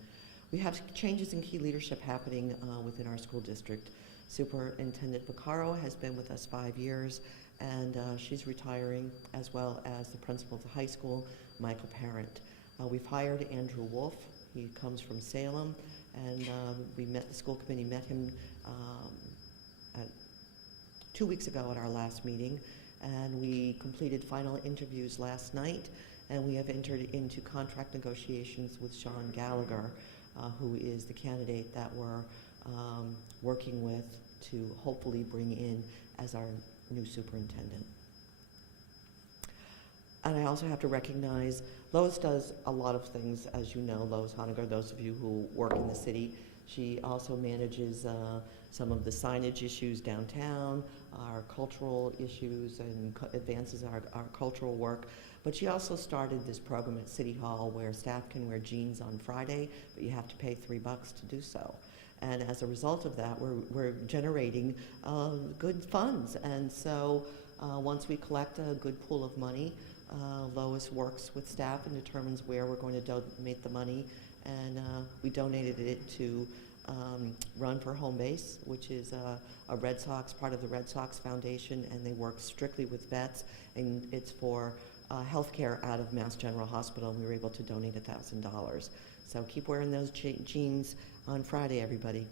We have changes in key leadership happening within our school district. Superintendent Vaccaro has been with us 5 years, and she's retiring, as well as the principal of the high school, Michael Parent. We've hired Andrew Wolf. He comes from Salem, and the school committee met him 2 weeks ago at our last meeting, and we completed final interviews last night, and we have entered into contract negotiations with Sean Gallagher, who is the candidate that we're working with to hopefully bring in as our new superintendent. And I also have to recognize Lois does a lot of things, as you know, Lois Honegger, those of you who work in the city. She also manages some of the signage issues downtown, our cultural issues, and advances our cultural work. But she also started this program at City Hall where staff can wear jeans on Friday, but you have to pay $3 to do so. And as a result of that, we're generating good funds. And so once we collect a good pool of money, Lois works with staff and determines where we're going to donate the money. And we donated it to Run for Home Base, which is a Red Sox, part of the Red Sox Foundation, and they work strictly with vets, and it's for health care out of Mass General Hospital, and we were able to donate $1,000. So keep wearing those jeans on Friday, everybody.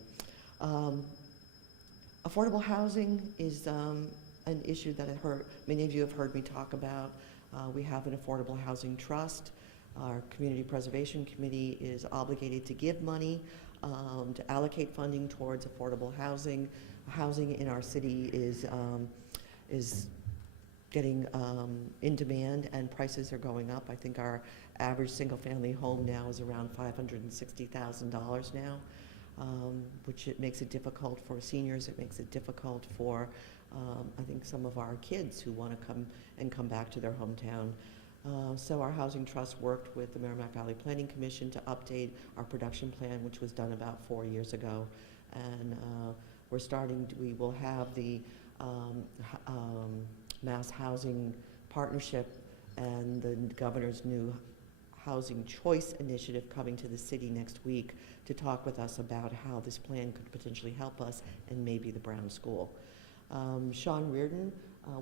Affordable housing is an issue that many of you have heard me talk about. We have an affordable housing trust. Our Community Preservation Committee is obligated to give money, to allocate funding towards affordable housing. Housing in our city is getting in demand, and prices are going up. I think our average single-family home now is around $560,000 now, which it makes it difficult for seniors. It makes it difficult for, I think, some of our kids who want to come back to their hometown. So our Housing Trust worked with the Merrimack Valley Planning Commission to update our production plan, which was done about 4 years ago. And we will have the Mass Housing Partnership and the governor's new Housing Choice Initiative coming to the city next week to talk with us about how this plan could potentially help us and maybe the Brown School. Sean Reardon,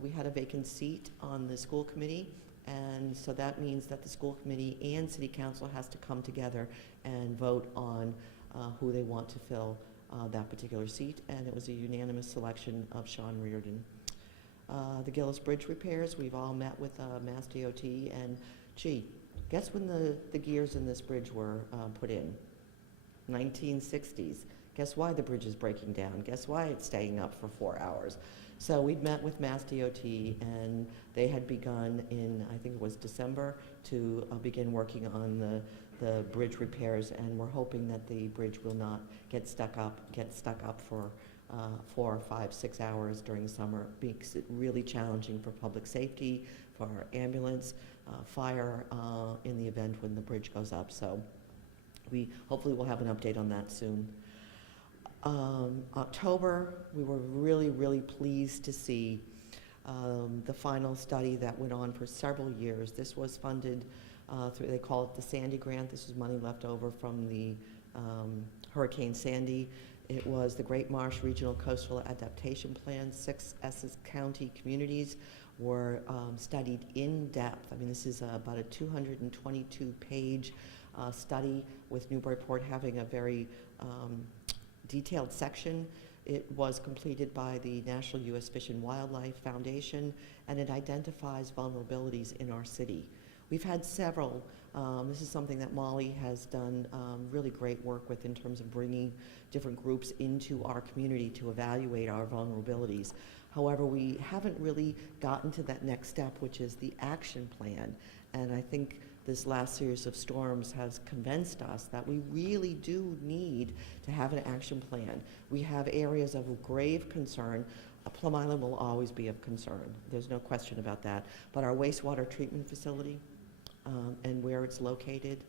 we had a vacant seat on the school committee, and so that means that the school committee and city council has to come together and vote on who they want to fill that particular seat, and it was a unanimous selection of Sean Reardon. The Gillis Bridge repairs, we've all met with Mass DOT, and gee, guess when the gears in this bridge were put in? 1960s. Guess why the bridge is breaking down? Guess why it's staying up for 4 hours? So we'd met with Mass DOT, and they had begun in, I think it was December, to begin working on the bridge repairs, and we're hoping that the bridge will not get stuck up for 4, 5, 6 hours during the summer. It makes it really challenging for public safety, for our ambulance, fire in the event when the bridge goes up. So we hopefully will have an update on that soon. October, we were really, really pleased to see the final study that went on for several years. This was funded through, they call it the Sandy Grant. This was money left over from the Hurricane Sandy. It was the Great Marsh Regional Coastal Adaptation Plan. 6 Essex County communities were studied in depth. I mean, this is about a 222-page study, with Newburyport having a very detailed section. It was completed by the National U.S. Fish and Wildlife Foundation, and it identifies vulnerabilities in our city. We've had several. This is something that Molly has done really great work with in terms of bringing different groups into our community to evaluate our vulnerabilities. However, we haven't really gotten to that next step, which is the action plan. And I think this last series of storms has convinced us that we really do need to have an action plan. We have areas of grave concern. Plum Island will always be of concern. There's no question about that. But our wastewater treatment facility and where it's located,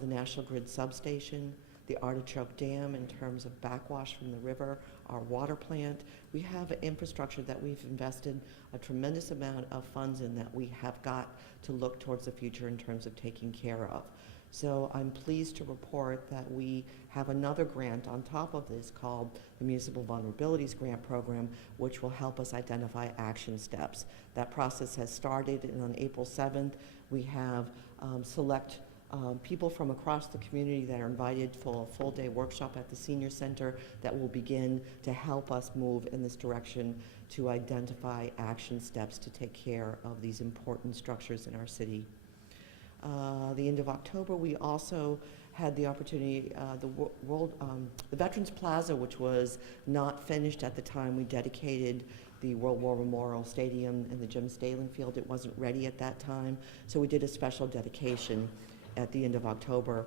the National Grid substation, the Artichoke Dam in terms of backwash from the river, our water plant. We have an infrastructure that we've invested a tremendous amount of funds in that we have got to look towards the future in terms of taking care of. So I'm pleased to report that we have another grant on top of this called the Municipal Vulnerabilities Grant Program, which will help us identify action steps. That process has started, and on April 7th, we have select people from across the community that are invited for a full-day workshop at the Senior Center that will begin to help us move in this direction to identify action steps to take care of these important structures in our city. The end of October, we also had the opportunity, the Veterans Plaza, which was not finished at the time we dedicated the World War Memorial Stadium and the Jim Stalin Field. It wasn't ready at that time, so we did a special dedication at the end of October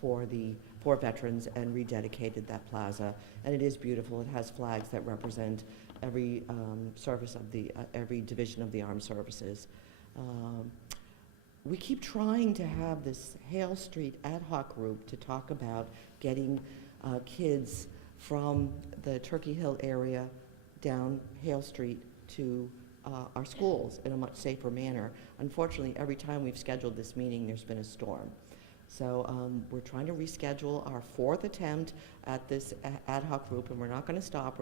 for veterans and rededicated that plaza. And it is beautiful. It has flags that represent every service of every division of the armed services. We keep trying to have this Hale Street ad hoc group to talk about getting kids from the Turkey Hill area down Hale Street to our schools in a much safer manner. Unfortunately, every time we've scheduled this meeting, there's been a storm. So we're trying to reschedule our 4th attempt at this ad hoc group, and we're not going to stop.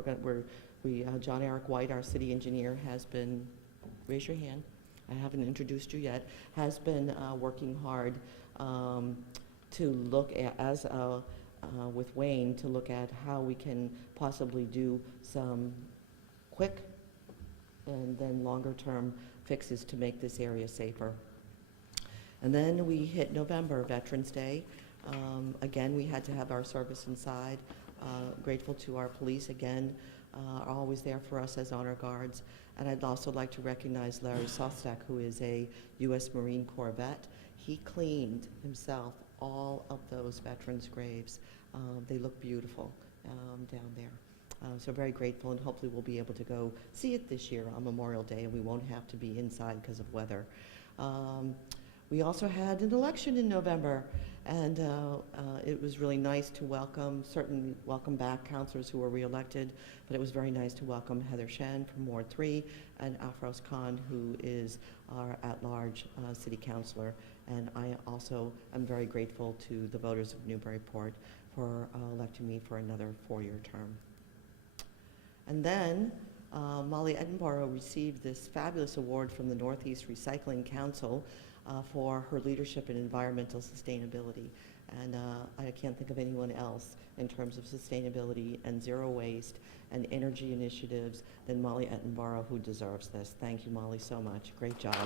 John Eric White, our city engineer, has been, raise your hand, I haven't introduced you yet, has been working hard to look at, with Wayne, to look at how we can possibly do some quick and then longer term fixes to make this area safer. And then we hit November, Veterans Day. Again, we had to have our service inside. Grateful to our police, again, are always there for us as honor guards. And I'd also like to recognize Larry Sostak, who is a U.S. Marine Corps vet. He cleaned himself all of those veterans' graves. They look beautiful down there. So very grateful, and hopefully we'll be able to go see it this year on Memorial Day, and we won't have to be inside because of weather. We also had an election in November, and it was really nice to certainly welcome back counselors who were reelected, but it was very nice to welcome Heather Shen from Ward 3 and Afros Khan, who is our at-large city councilor. And I also am very grateful to the voters of Newburyport for electing me for another 4-year term. And then Molly Edinburgh received this fabulous award from the Northeast Recycling Council for her leadership in environmental sustainability. And I can't think of anyone else in terms of sustainability and zero waste and energy initiatives than Molly Edinburgh, who deserves this. Thank you, Molly, so much. Great job.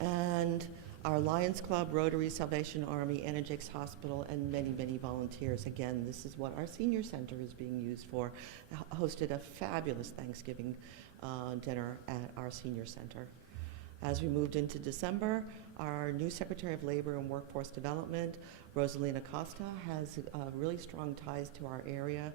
And our Lions Club, Rotary, Salvation Army, Energix Hospital, and many, many volunteers. Again, this is what our senior center is being used for. Hosted a fabulous Thanksgiving dinner at our senior center. As we moved into December, our new Secretary of Labor and Workforce Development, Rosalina Costa, has really strong ties to our area.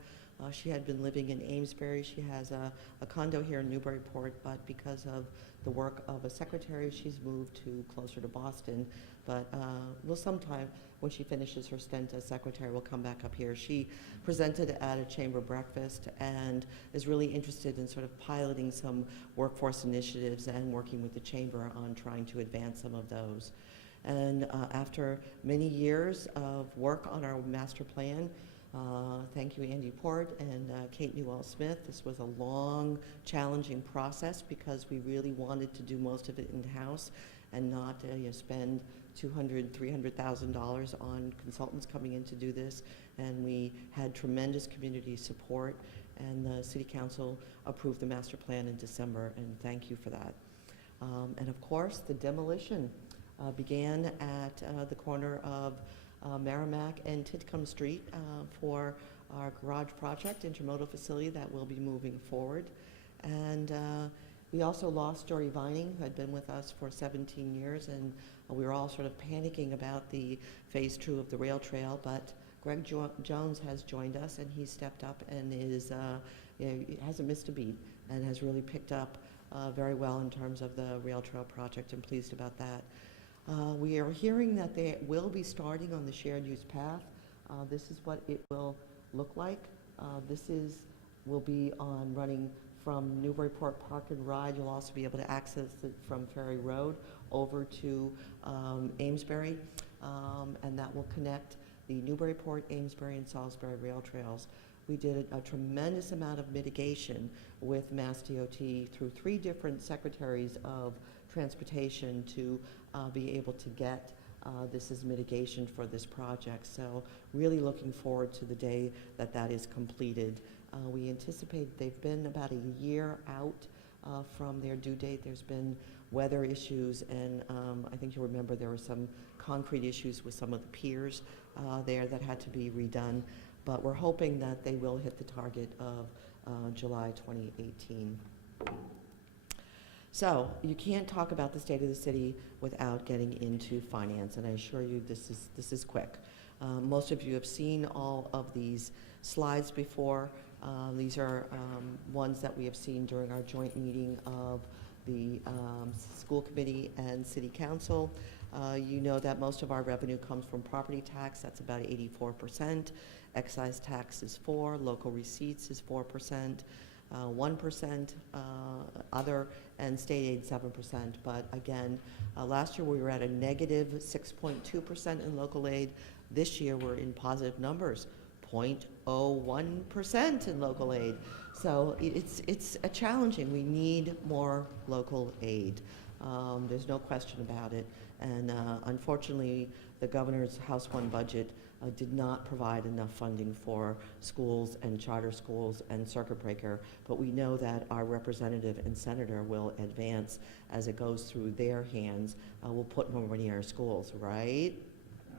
She had been living in Amesbury. She has a condo here in Newburyport, but because of the work of a secretary, she's moved closer to Boston. But we'll sometime, when she finishes her stint as secretary, we'll come back up here. She presented at a chamber breakfast and is really interested in sort of piloting some workforce initiatives and working with the chamber on trying to advance some of those. And after many years of work on our master plan, thank you, Andy Port and Kate Newell-Smith. This was a long, challenging process because we really wanted to do most of it in-house and not spend $200,000, $300,000 on consultants coming in to do this. And we had tremendous community support, and the City Council approved the master plan in December, and thank you for that. And of course, the demolition began at the corner of Merrimack and Titcomb Street for our garage project, intermodal facility that will be moving forward. And we also lost Jory Vining, who had been with us for 17 years, and we were all sort of panicking about the phase 2 of the rail trail, but Greg Jones has joined us, and he stepped up and is, hasn't missed a beat and has really picked up very well in terms of the rail trail project. I'm pleased about that. We are hearing that they will be starting on the shared use path. This is what it will look like. Will be on running from Newburyport Park and Ride. You'll also be able to access it from Ferry Road over to Amesbury, and that will connect the Newburyport, Amesbury, and Salisbury rail trails. We did a tremendous amount of mitigation with Mass DOT through 3 different secretaries of transportation to be able to get this as mitigation for this project. So really looking forward to the day that that is completed We anticipate they've been about a year out from their due date. There's been weather issues, and I think you'll remember there were some concrete issues with some of the piers there that had to be redone. But we're hoping that they will hit the target of July 2018. So you can't talk about the state of the city without getting into finance, and I assure you this is quick. Most of you have seen all of these slides before. These are ones that we have seen during our joint meeting of the school committee and city council. You know that most of our revenue comes from property tax. That's about 84%. Excise tax is 4%. Local receipts is 4%. 1% other, and state aid 7%. But again, last year we were at a negative 6.2% in local aid. This year we're in positive numbers, 0.01% in local aid. So it's a challenging. We need more local aid. There's no question about it. And unfortunately, the governor's House 1 budget did not provide enough funding for schools and charter schools and circuit breaker, but we know that our representative and senator will advance as it goes through their hands. We'll put more money in our schools, right?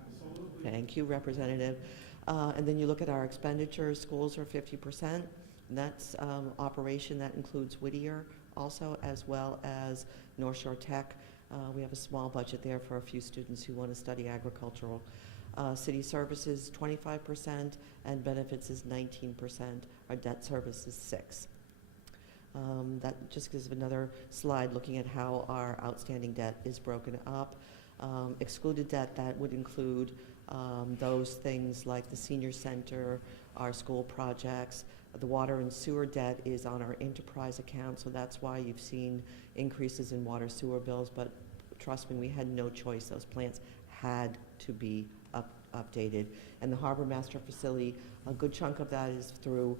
Absolutely. Thank you, Representative. And then you look at our expenditures, schools are 50%. And that's operation, that includes Whittier also, as well as North Shore Tech. We have a small budget there for a few students who want to study agricultural. City services, 25%, and benefits is 19%. Our debt service is 6%. That just gives another slide looking at how our outstanding debt is broken up. Excluded debt, that would include those things like the senior center, our school projects. The water and sewer debt is on our enterprise account, so that's why you've seen increases in water sewer bills, but trust me, we had no choice. Those plants had to be updated. And the Harbor Master Facility, a good chunk of that is through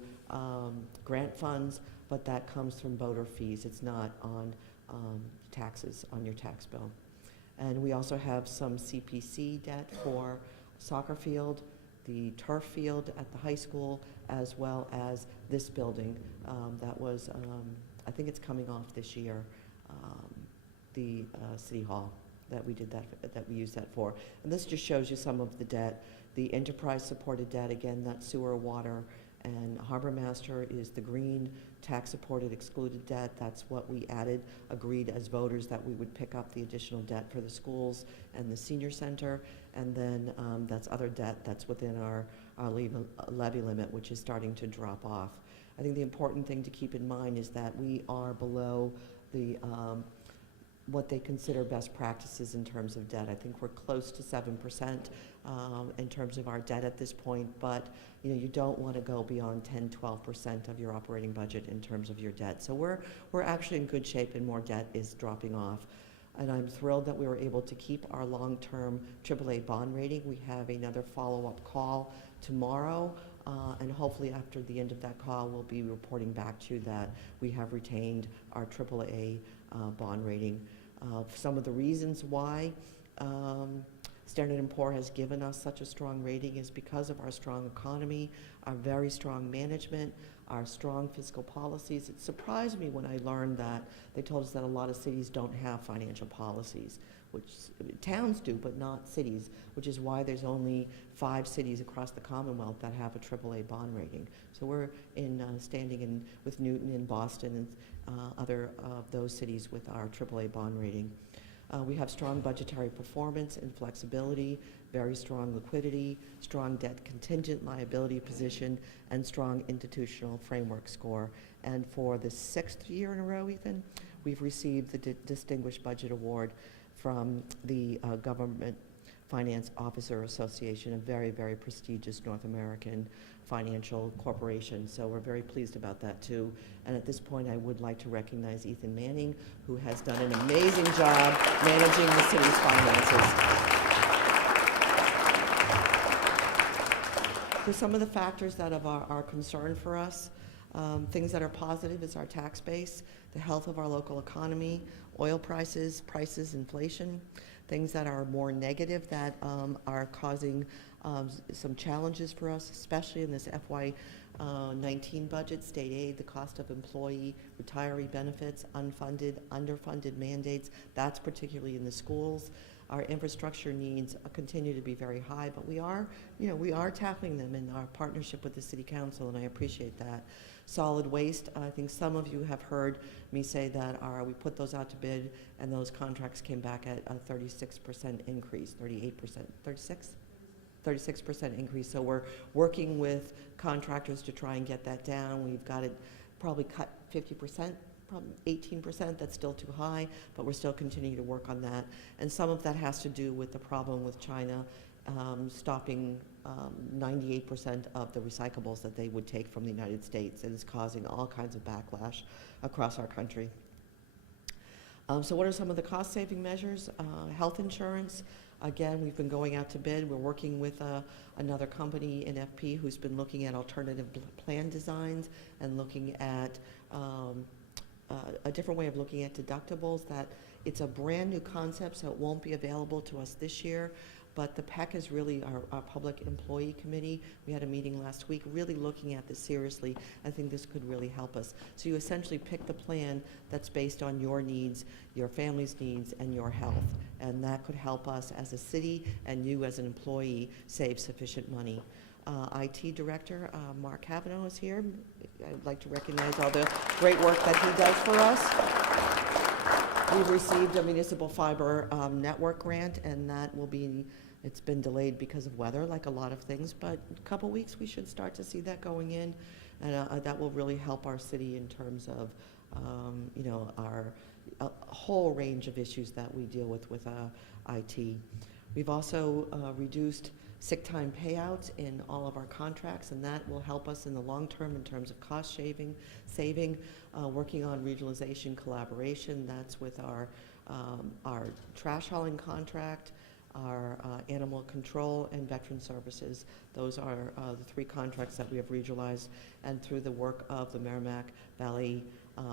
grant funds, but that comes from voter fees. It's not on taxes, on your tax bill. And we also have some CPC debt for soccer field, the turf field at the high school, as well as this building that was, I think it's coming off this year, the City Hall that we did that we used that for. And this just shows you some of the debt. The enterprise supported debt, again, that's sewer, water, and Harbor Master is the green tax supported excluded debt. That's what we agreed as voters that we would pick up the additional debt for the schools and the senior center. And then that's other debt that's within our levy limit, which is starting to drop off. I think the important thing to keep in mind is that we are below the what they consider best practices in terms of debt. I think we're close to 7% in terms of our debt at this point, but you don't want to go beyond 10, 12% of your operating budget in terms of your debt. So we're actually in good shape, and more debt is dropping off. And I'm thrilled that we were able to keep our long-term AAA bond rating. We have another follow-up call tomorrow, and hopefully after the end of that call, we'll be reporting back to you that we have retained our AAA bond rating. Some of the reasons why Standard & Poor's has given us such a strong rating is because of our strong economy, our very strong management, our strong fiscal policies. It surprised me when I learned that they told us that a lot of cities don't have financial policies, which towns do, but not cities, which is why there's only 5 cities across the Commonwealth that have a AAA bond rating. So we're standing in with Newton and Boston and other of those cities with our AAA bond rating. We have strong budgetary performance and flexibility, very strong liquidity, strong debt contingent liability position, and strong institutional framework score. And for the 6th year in a row, Ethan, we've received the Distinguished Budget Award from the Government Finance Officer Association, a very, very prestigious North American financial corporation. So we're very pleased about that too. And at this point, I would like to recognize Ethan Manning, who has done an amazing job managing the city's finances. So some of the factors that are concern for us, things that are positive is our tax base, the health of our local economy, oil prices, inflation. things that are more negative that are causing some challenges for us, especially in this FY19 budget, state aid, the cost of employee retiree benefits, unfunded, underfunded mandates. That's particularly in the schools. Our infrastructure needs continue to be very high, but we are tackling them in our partnership with the City Council, and I appreciate that. Solid waste, I think some of you have heard me say that we put those out to bid, and those contracts came back at a 36% increase, 38%, 36% increase. So we're working with contractors to try and get that down. We've got it probably cut 50%. 18%, that's still too high, but we're still continuing to work on that. And some of that has to do with the problem with China stopping 98% of the recyclables that they would take from the United States, and is causing all kinds of backlash across our country. So what are some of the cost-saving measures? Health insurance. Again, we've been going out to bid. We're working with another company in FP who's been looking at alternative plan designs and looking at a different way of looking at deductibles. That it's a brand new concept, so it won't be available to us this year, but the PEC is really our Public Employee Committee. We had a meeting last week really looking at this seriously. I think this could really help us. So you essentially pick the plan that's based on your needs, your family's needs, and your health, and that could help us as a city and you as an employee save sufficient money. IT Director Mark Cavanaugh is here. I'd like to recognize all the great work that he does for us. We've received a municipal fiber network grant, and that will be, it's been delayed because of weather, like a lot of things, but in a couple weeks we should start to see that going in, and that will really help our city in terms of, our a whole range of issues that we deal with IT. We've also reduced sick time payouts in all of our contracts, and that will help us in the long term in terms of cost saving, working on regionalization collaboration. That's with our trash hauling contract, our animal control, and veteran services. Those are the three contracts that we have regionalized, and through the work of the Merrimack Valley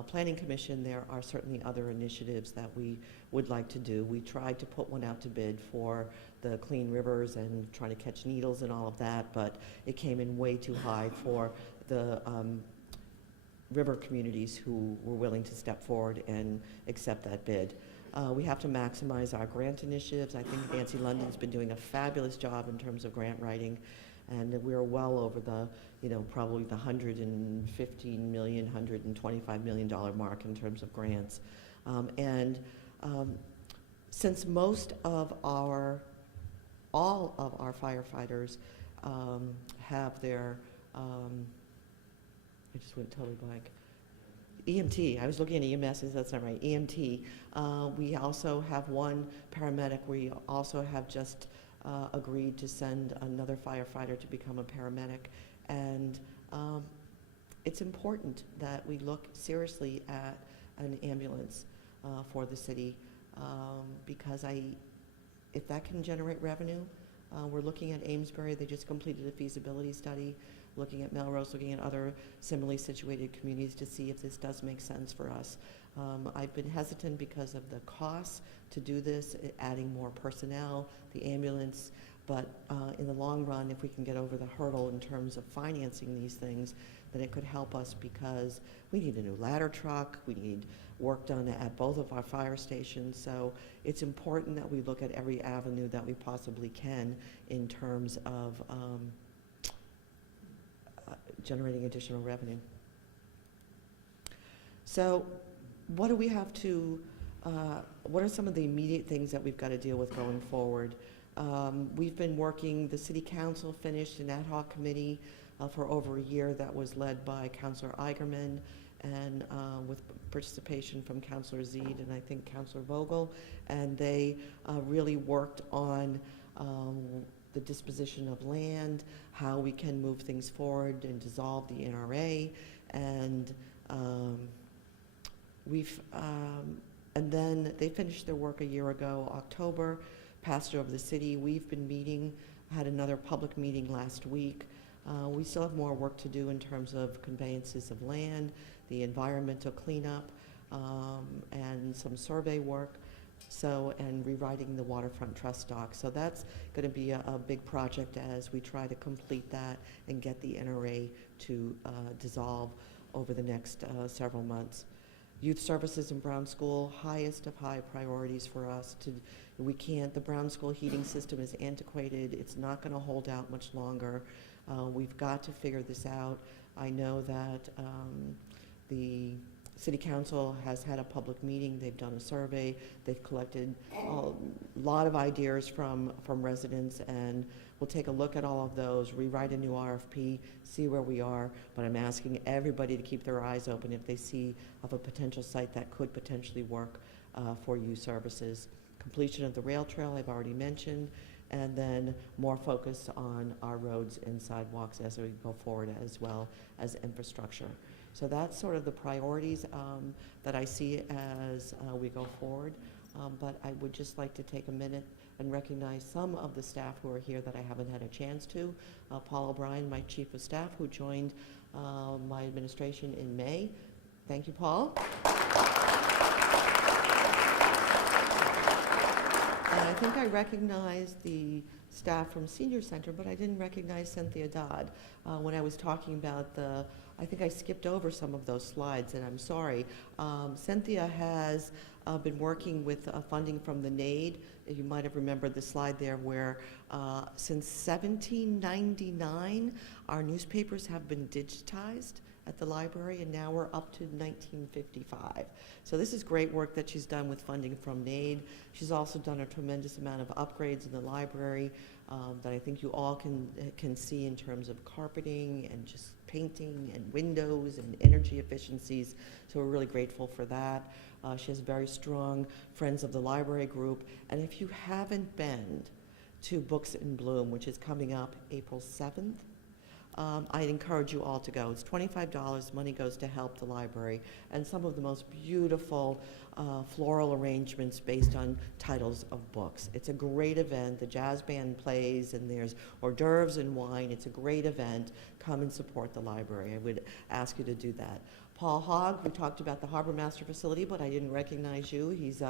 Planning Commission, there are certainly other initiatives that we would like to do. We tried to put one out to bid for the clean rivers and trying to catch needles and all of that, but it came in way too high for the river communities who were willing to step forward and accept that bid. We have to maximize our grant initiatives. I think Nancy London's been doing a fabulous job in terms of grant writing, and we're well over the, probably the $115 million, $125 million mark in terms of grants. Since all of our firefighters have their, I just went totally blank. EMT, I was looking at EMS, that's not right, EMT. We also have one paramedic. We also have just agreed to send another firefighter to become a paramedic. And it's important that we look seriously at an ambulance for the city because if that can generate revenue, we're looking at Amesbury. They just completed a feasibility study, looking at Melrose, looking at other similarly situated communities to see if this does make sense for us. I've been hesitant because of the costs to do this, adding more personnel, the ambulance, but in the long run, if we can get over the hurdle in terms of financing these things, then it could help us because we need a new ladder truck, we need work done at both of our fire stations, so it's important that we look at every avenue that we possibly can in terms of generating additional revenue. So what do we have to, what are some of the immediate things that we've got to deal with going forward? We've been working, the City Council finished an ad hoc committee for over a year that was led by Councilor Eigerman and with participation from Councilor Zeid and I think Councilor Vogel, and they really worked on the disposition of land, how we can move things forward and dissolve the NRA, and and then they finished their work a year ago, October, passed it over the city. We've been meeting, had another public meeting last week. We still have more work to do in terms of conveyances of land, the environmental cleanup, and some survey work. And rewriting the waterfront trust doc. So that's going to be a big project as we try to complete that and get the NRA to dissolve over the next several months. Youth services in Brown School, highest of high priorities for us. The Brown School heating system is antiquated. It's not going to hold out much longer. We've got to figure this out. I know that the City Council has had a public meeting. They've done a survey. They've collected a lot of ideas from residents, and we'll take a look at all of those, rewrite a new RFP, see where we are. But I'm asking everybody to keep their eyes open if they see of a potential site that could potentially work for youth services. Completion of the rail trail I've already mentioned, and then more focus on our roads and sidewalks as we go forward, as well as infrastructure. So that's sort of the priorities that I see as we go forward. But I would just like to take a minute and recognize some of the staff who are here that I haven't had a chance to. Paul O'Brien, my Chief of Staff, who joined my administration in May. Thank you, Paul. And I think I recognized the staff from Senior Center, but I didn't recognize Cynthia Dodd when I was talking about I think I skipped over some of those slides, and I'm sorry. Cynthia has been working with funding from the NAID. You might have remembered the slide there where since 1799, our newspapers have been digitized at the library, and now we're up to 1955. So this is great work that she's done with funding from NAID. She's also done a tremendous amount of upgrades in the library that I think you all can see in terms of carpeting and just painting and windows and energy efficiencies. So we're really grateful for that. She has a very strong Friends of the Library group. And if you haven't been to Books in Bloom, which is coming up April 7th, I'd encourage you all to go. It's $25. Money goes to help the library. And some of the most beautiful floral arrangements based on titles of books. It's a great event. The jazz band plays, and there's hors d'oeuvres and wine. It's a great event. Come and support the library. I would ask you to do that. Paul Hogg, we talked about the Harbor Master facility, but I didn't recognize you. He's,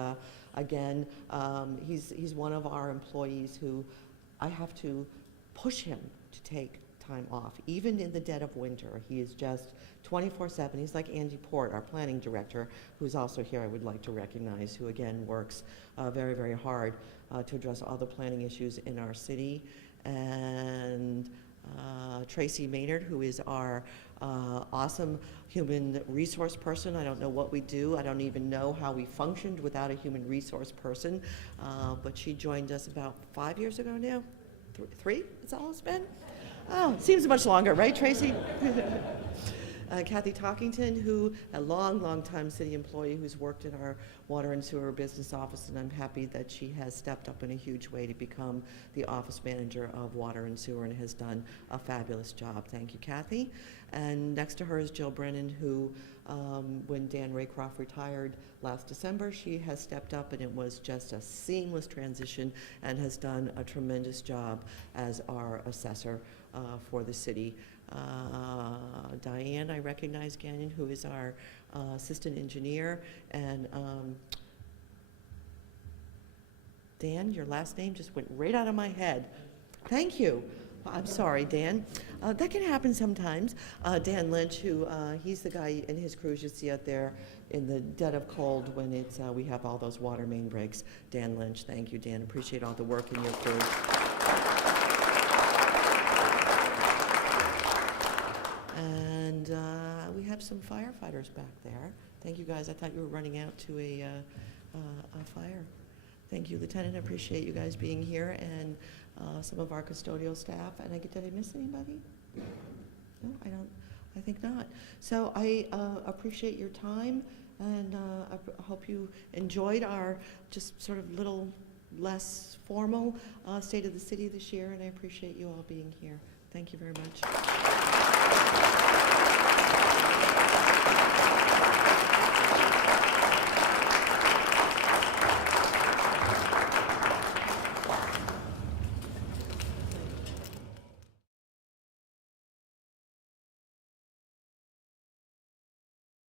again, he's one of our employees who I have to push him to take time off, even in the dead of winter. He is just 24/7. He's like Andy Port, our planning director, who's also here I would like to recognize, who again works very, very hard to address all the planning issues in our city. And Tracy Maynard, who is our awesome human resource person. I don't know what we do. I don't even know how we functioned without a human resource person. But she joined us about 5 years ago now. Three? It's all it's been? Oh, it seems much longer, right, Tracy? Kathy Talkington, who a long time city employee who's worked in our water and sewer business office, and I'm happy that she has stepped up in a huge way to become the office manager of water and sewer and has done a fabulous job. Thank you, Kathy. And next to her is Jill Brennan, who, when Dan Raycroft retired last December, she has stepped up, and it was just a seamless transition and has done a tremendous job as our assessor for the city. Diane, I recognize Gannon, who is our assistant engineer, and Dan, your last name just went right out of my head. Thank you. I'm sorry, Dan. That can happen sometimes. Dan Lynch, who he's the guy in his crews you see out there in the dead of cold when it's we have all those water main breaks. Dan Lynch, thank you, Dan. Appreciate all the work in your crew. And we have some firefighters back there. Thank you, guys. I thought you were running out to a fire. Thank you, Lieutenant. I appreciate you guys being here, and some of our custodial staff. And did I miss anybody? No, I don't. I think not. So I appreciate your time, and I hope you enjoyed our just sort of little less formal State of the City this year, and I appreciate you all being here. Thank you very much.